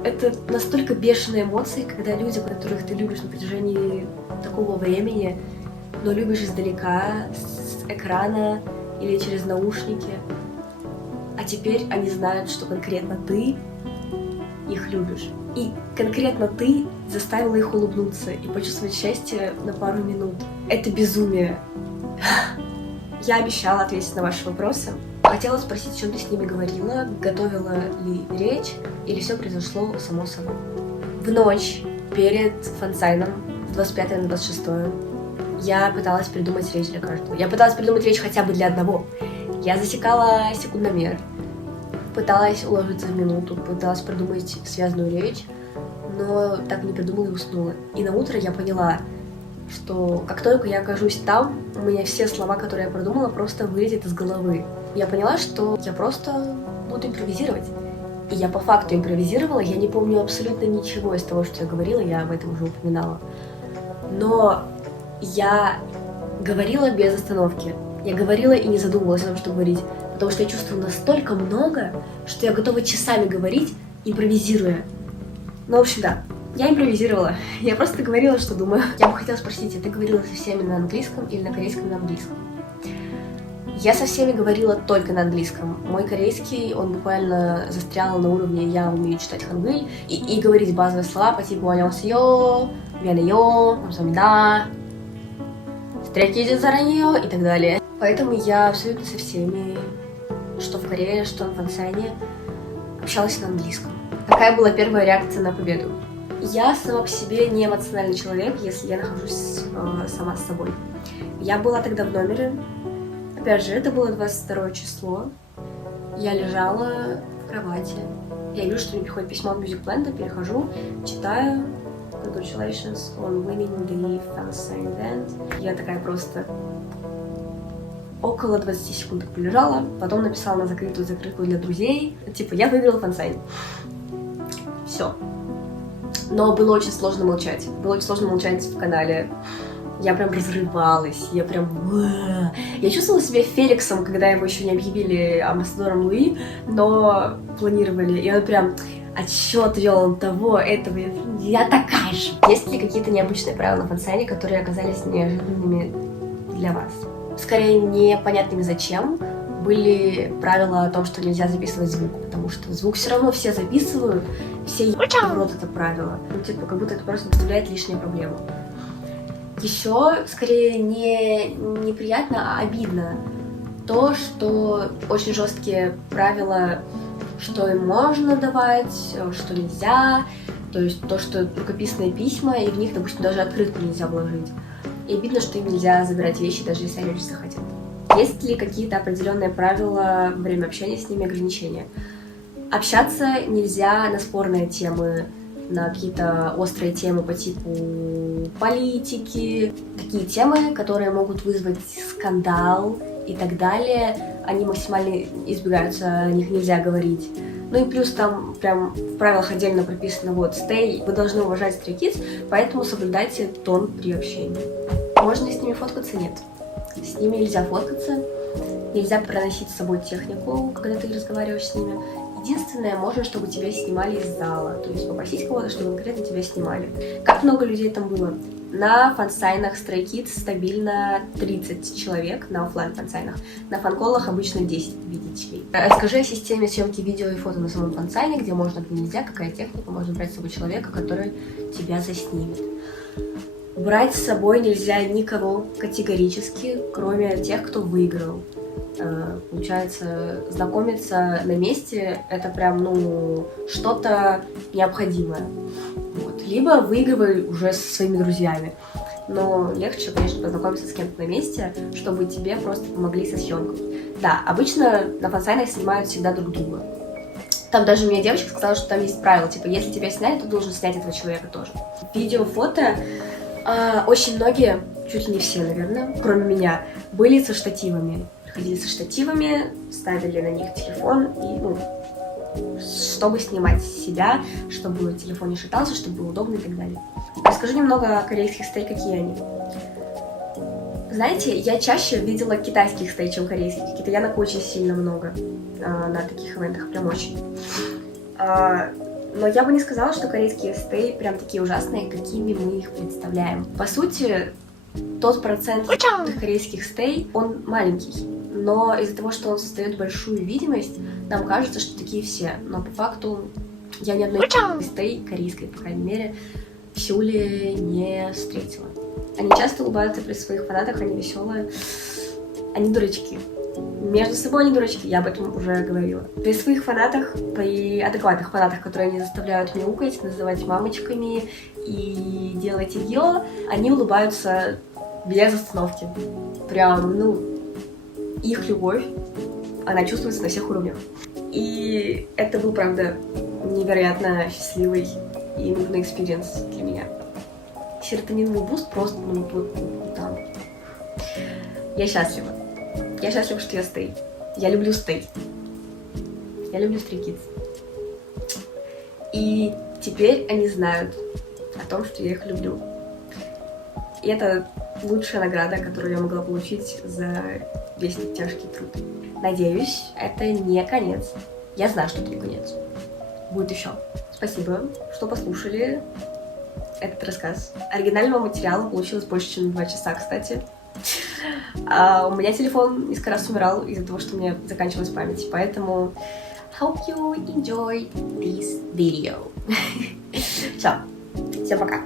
это настолько бешеные эмоции, когда люди, которых ты любишь на протяжении такого времени, но любишь издалека, с экрана или через наушники, а теперь они знают, что конкретно ты их любишь. И конкретно ты заставила их улыбнуться и почувствовать счастье на пару минут. Это безумие. Я обещала ответить на ваши вопросы. Хотела спросить, о чем ты с ними говорила, готовила ли речь, или все произошло само собой. В ночь перед фансайном, с 25 на 26, я пыталась придумать речь для каждого. Я пыталась придумать речь хотя бы для одного. Я засекала секундомер, пыталась уложиться в минуту, пыталась придумать связанную речь, но так не придумала и уснула. И на утро я поняла, что как только я окажусь там, у меня все слова, которые я продумала, просто вылетят из головы. Я поняла, что я просто буду импровизировать. И я по факту импровизировала, я не помню абсолютно ничего из того, что я говорила, я об этом уже упоминала. Но я говорила без остановки. Я говорила и не задумывалась о том, что говорить, потому что я чувствовала настолько много, что я готова часами говорить, импровизируя. Ну, в общем, да, я импровизировала. Я просто говорила, что думаю. Я бы хотела спросить, а ты говорила со всеми на английском или на корейском на английском? Я со всеми говорила только на английском. Мой корейский, он буквально застрял на уровне «я умею читать хангыль» и говорить базовые слова по типу «안녕하세요», «미안해요», «감사합니다», «встретитесь заранее» и так далее. Поэтому я абсолютно со всеми, что в Корее, что в фансайне, общалась на английском. Какая была первая реакция на победу? Я сама по себе не эмоциональный человек, если я нахожусь сама с собой. Я была тогда в номере. Опять же, это было 22 число. Я лежала в кровати. Я вижу, что мне приходит письмо от Music Blend, перехожу, читаю. Congratulations on winning the fansign event. Я такая просто около 20 секунд полежала, потом написала на закрытую для друзей. Типа, я выиграла фансайн. Все. Но было очень сложно молчать. Было очень сложно молчать в канале. Я прям разрывалась, я чувствовала себя Феликсом, когда его еще не объявили амбассадором Луи, но планировали, и он прям отсчет вел он того, этого, я такая же. Есть ли какие-то необычные правила на фансайне, которые оказались неожиданными для вас? Скорее, непонятными зачем. Были правила о том, что нельзя записывать звук, потому что звук все равно все записывают, все ебут в рот это правило. Типа, как будто это просто доставляет лишнюю проблему. Еще, скорее, не неприятно, а обидно то, что очень жесткие правила, что им можно давать, что нельзя, то есть то, что рукописные письма, и в них, допустим, даже открытку нельзя вложить. И обидно, что им нельзя забирать вещи, даже если они очень захотят. Есть ли какие-то определенные правила во время общения с ними, ограничения? Общаться нельзя на спорные темы, на какие-то острые темы по типу политики. Такие темы, которые могут вызвать скандал и так далее, они максимально избегаются, о них нельзя говорить. Ну и плюс там прям в правилах отдельно прописано вот stay, вы должны уважать Stray Kids, поэтому соблюдайте тон при общении. Можно ли с ними фоткаться? Нет. С ними нельзя фоткаться, нельзя проносить с собой технику, когда ты разговариваешь с ними. Единственное, можно, чтобы тебя снимали из зала, то есть попросить кого-то, чтобы конкретно тебя снимали. Как много людей там было? На фансайнах Stray Kids стабильно 30 человек, на офлайн фансайнах. На фанколах обычно 10 видителей. Расскажи о системе съемки видео и фото на самом фансайне, где можно, где нельзя, какая техника, можно брать с собой человека, который тебя заснимет. Брать с собой нельзя никого категорически, кроме тех, кто выиграл. Получается, знакомиться на месте — это прям, что-то необходимое. Вот. либо выигрывай уже со своими друзьями. Но легче, конечно, познакомиться с кем-то на месте, чтобы тебе просто помогли со съемкой. Да, обычно на фансайнах снимают всегда друг друга. Там даже мне девочка сказала, что там есть правило, типа, если тебя сняли, то должен снять этого человека тоже. Видео, фото, очень многие, чуть ли не все, наверное, кроме меня, были со штативами. Приходили со штативами, ставили на них телефон и, чтобы снимать себя, чтобы телефон не шатался, чтобы было удобно и так далее. Расскажу немного о корейских стей, какие они. Знаете, я чаще видела китайских стей, чем корейских. Китаянок очень сильно много на таких ивентах, прям очень. Но я бы не сказала, что корейские стей прям такие ужасные, какими мы их представляем. По сути, тот процент корейских стей, он маленький. Но из-за того, что он создает большую видимость, нам кажется, что такие все. Но по факту я ни одной стей корейской, по крайней мере, в Сеуле не встретила. Они часто улыбаются при своих фанатах, они веселые. Они дурачки. Между собой они дурачки, я об этом уже говорила. При своих фанатах, при адекватных фанатах, которые не заставляют мяукать, называть мамочками и делать ее, они улыбаются без остановки. Прям, их любовь, она чувствуется на всех уровнях. И это был, правда, невероятно счастливый и нужный экспириенс для меня. Серотониновый буст просто, там. Я счастлива. Я счастлива, что я стей. Я люблю стей. Я люблю Stray Kids. И теперь они знают о том, что я их люблю. И это лучшая награда, которую я могла получить за весь этот тяжкий труд. Надеюсь, это не конец. Я знаю, что это не конец. Будет еще. Спасибо, что послушали этот рассказ. Оригинального материала получилось больше, чем 2 часа, кстати. У меня телефон несколько раз умирал из-за того, что у меня заканчивалась память. Поэтому hope you enjoyed this video. Все. Всем пока.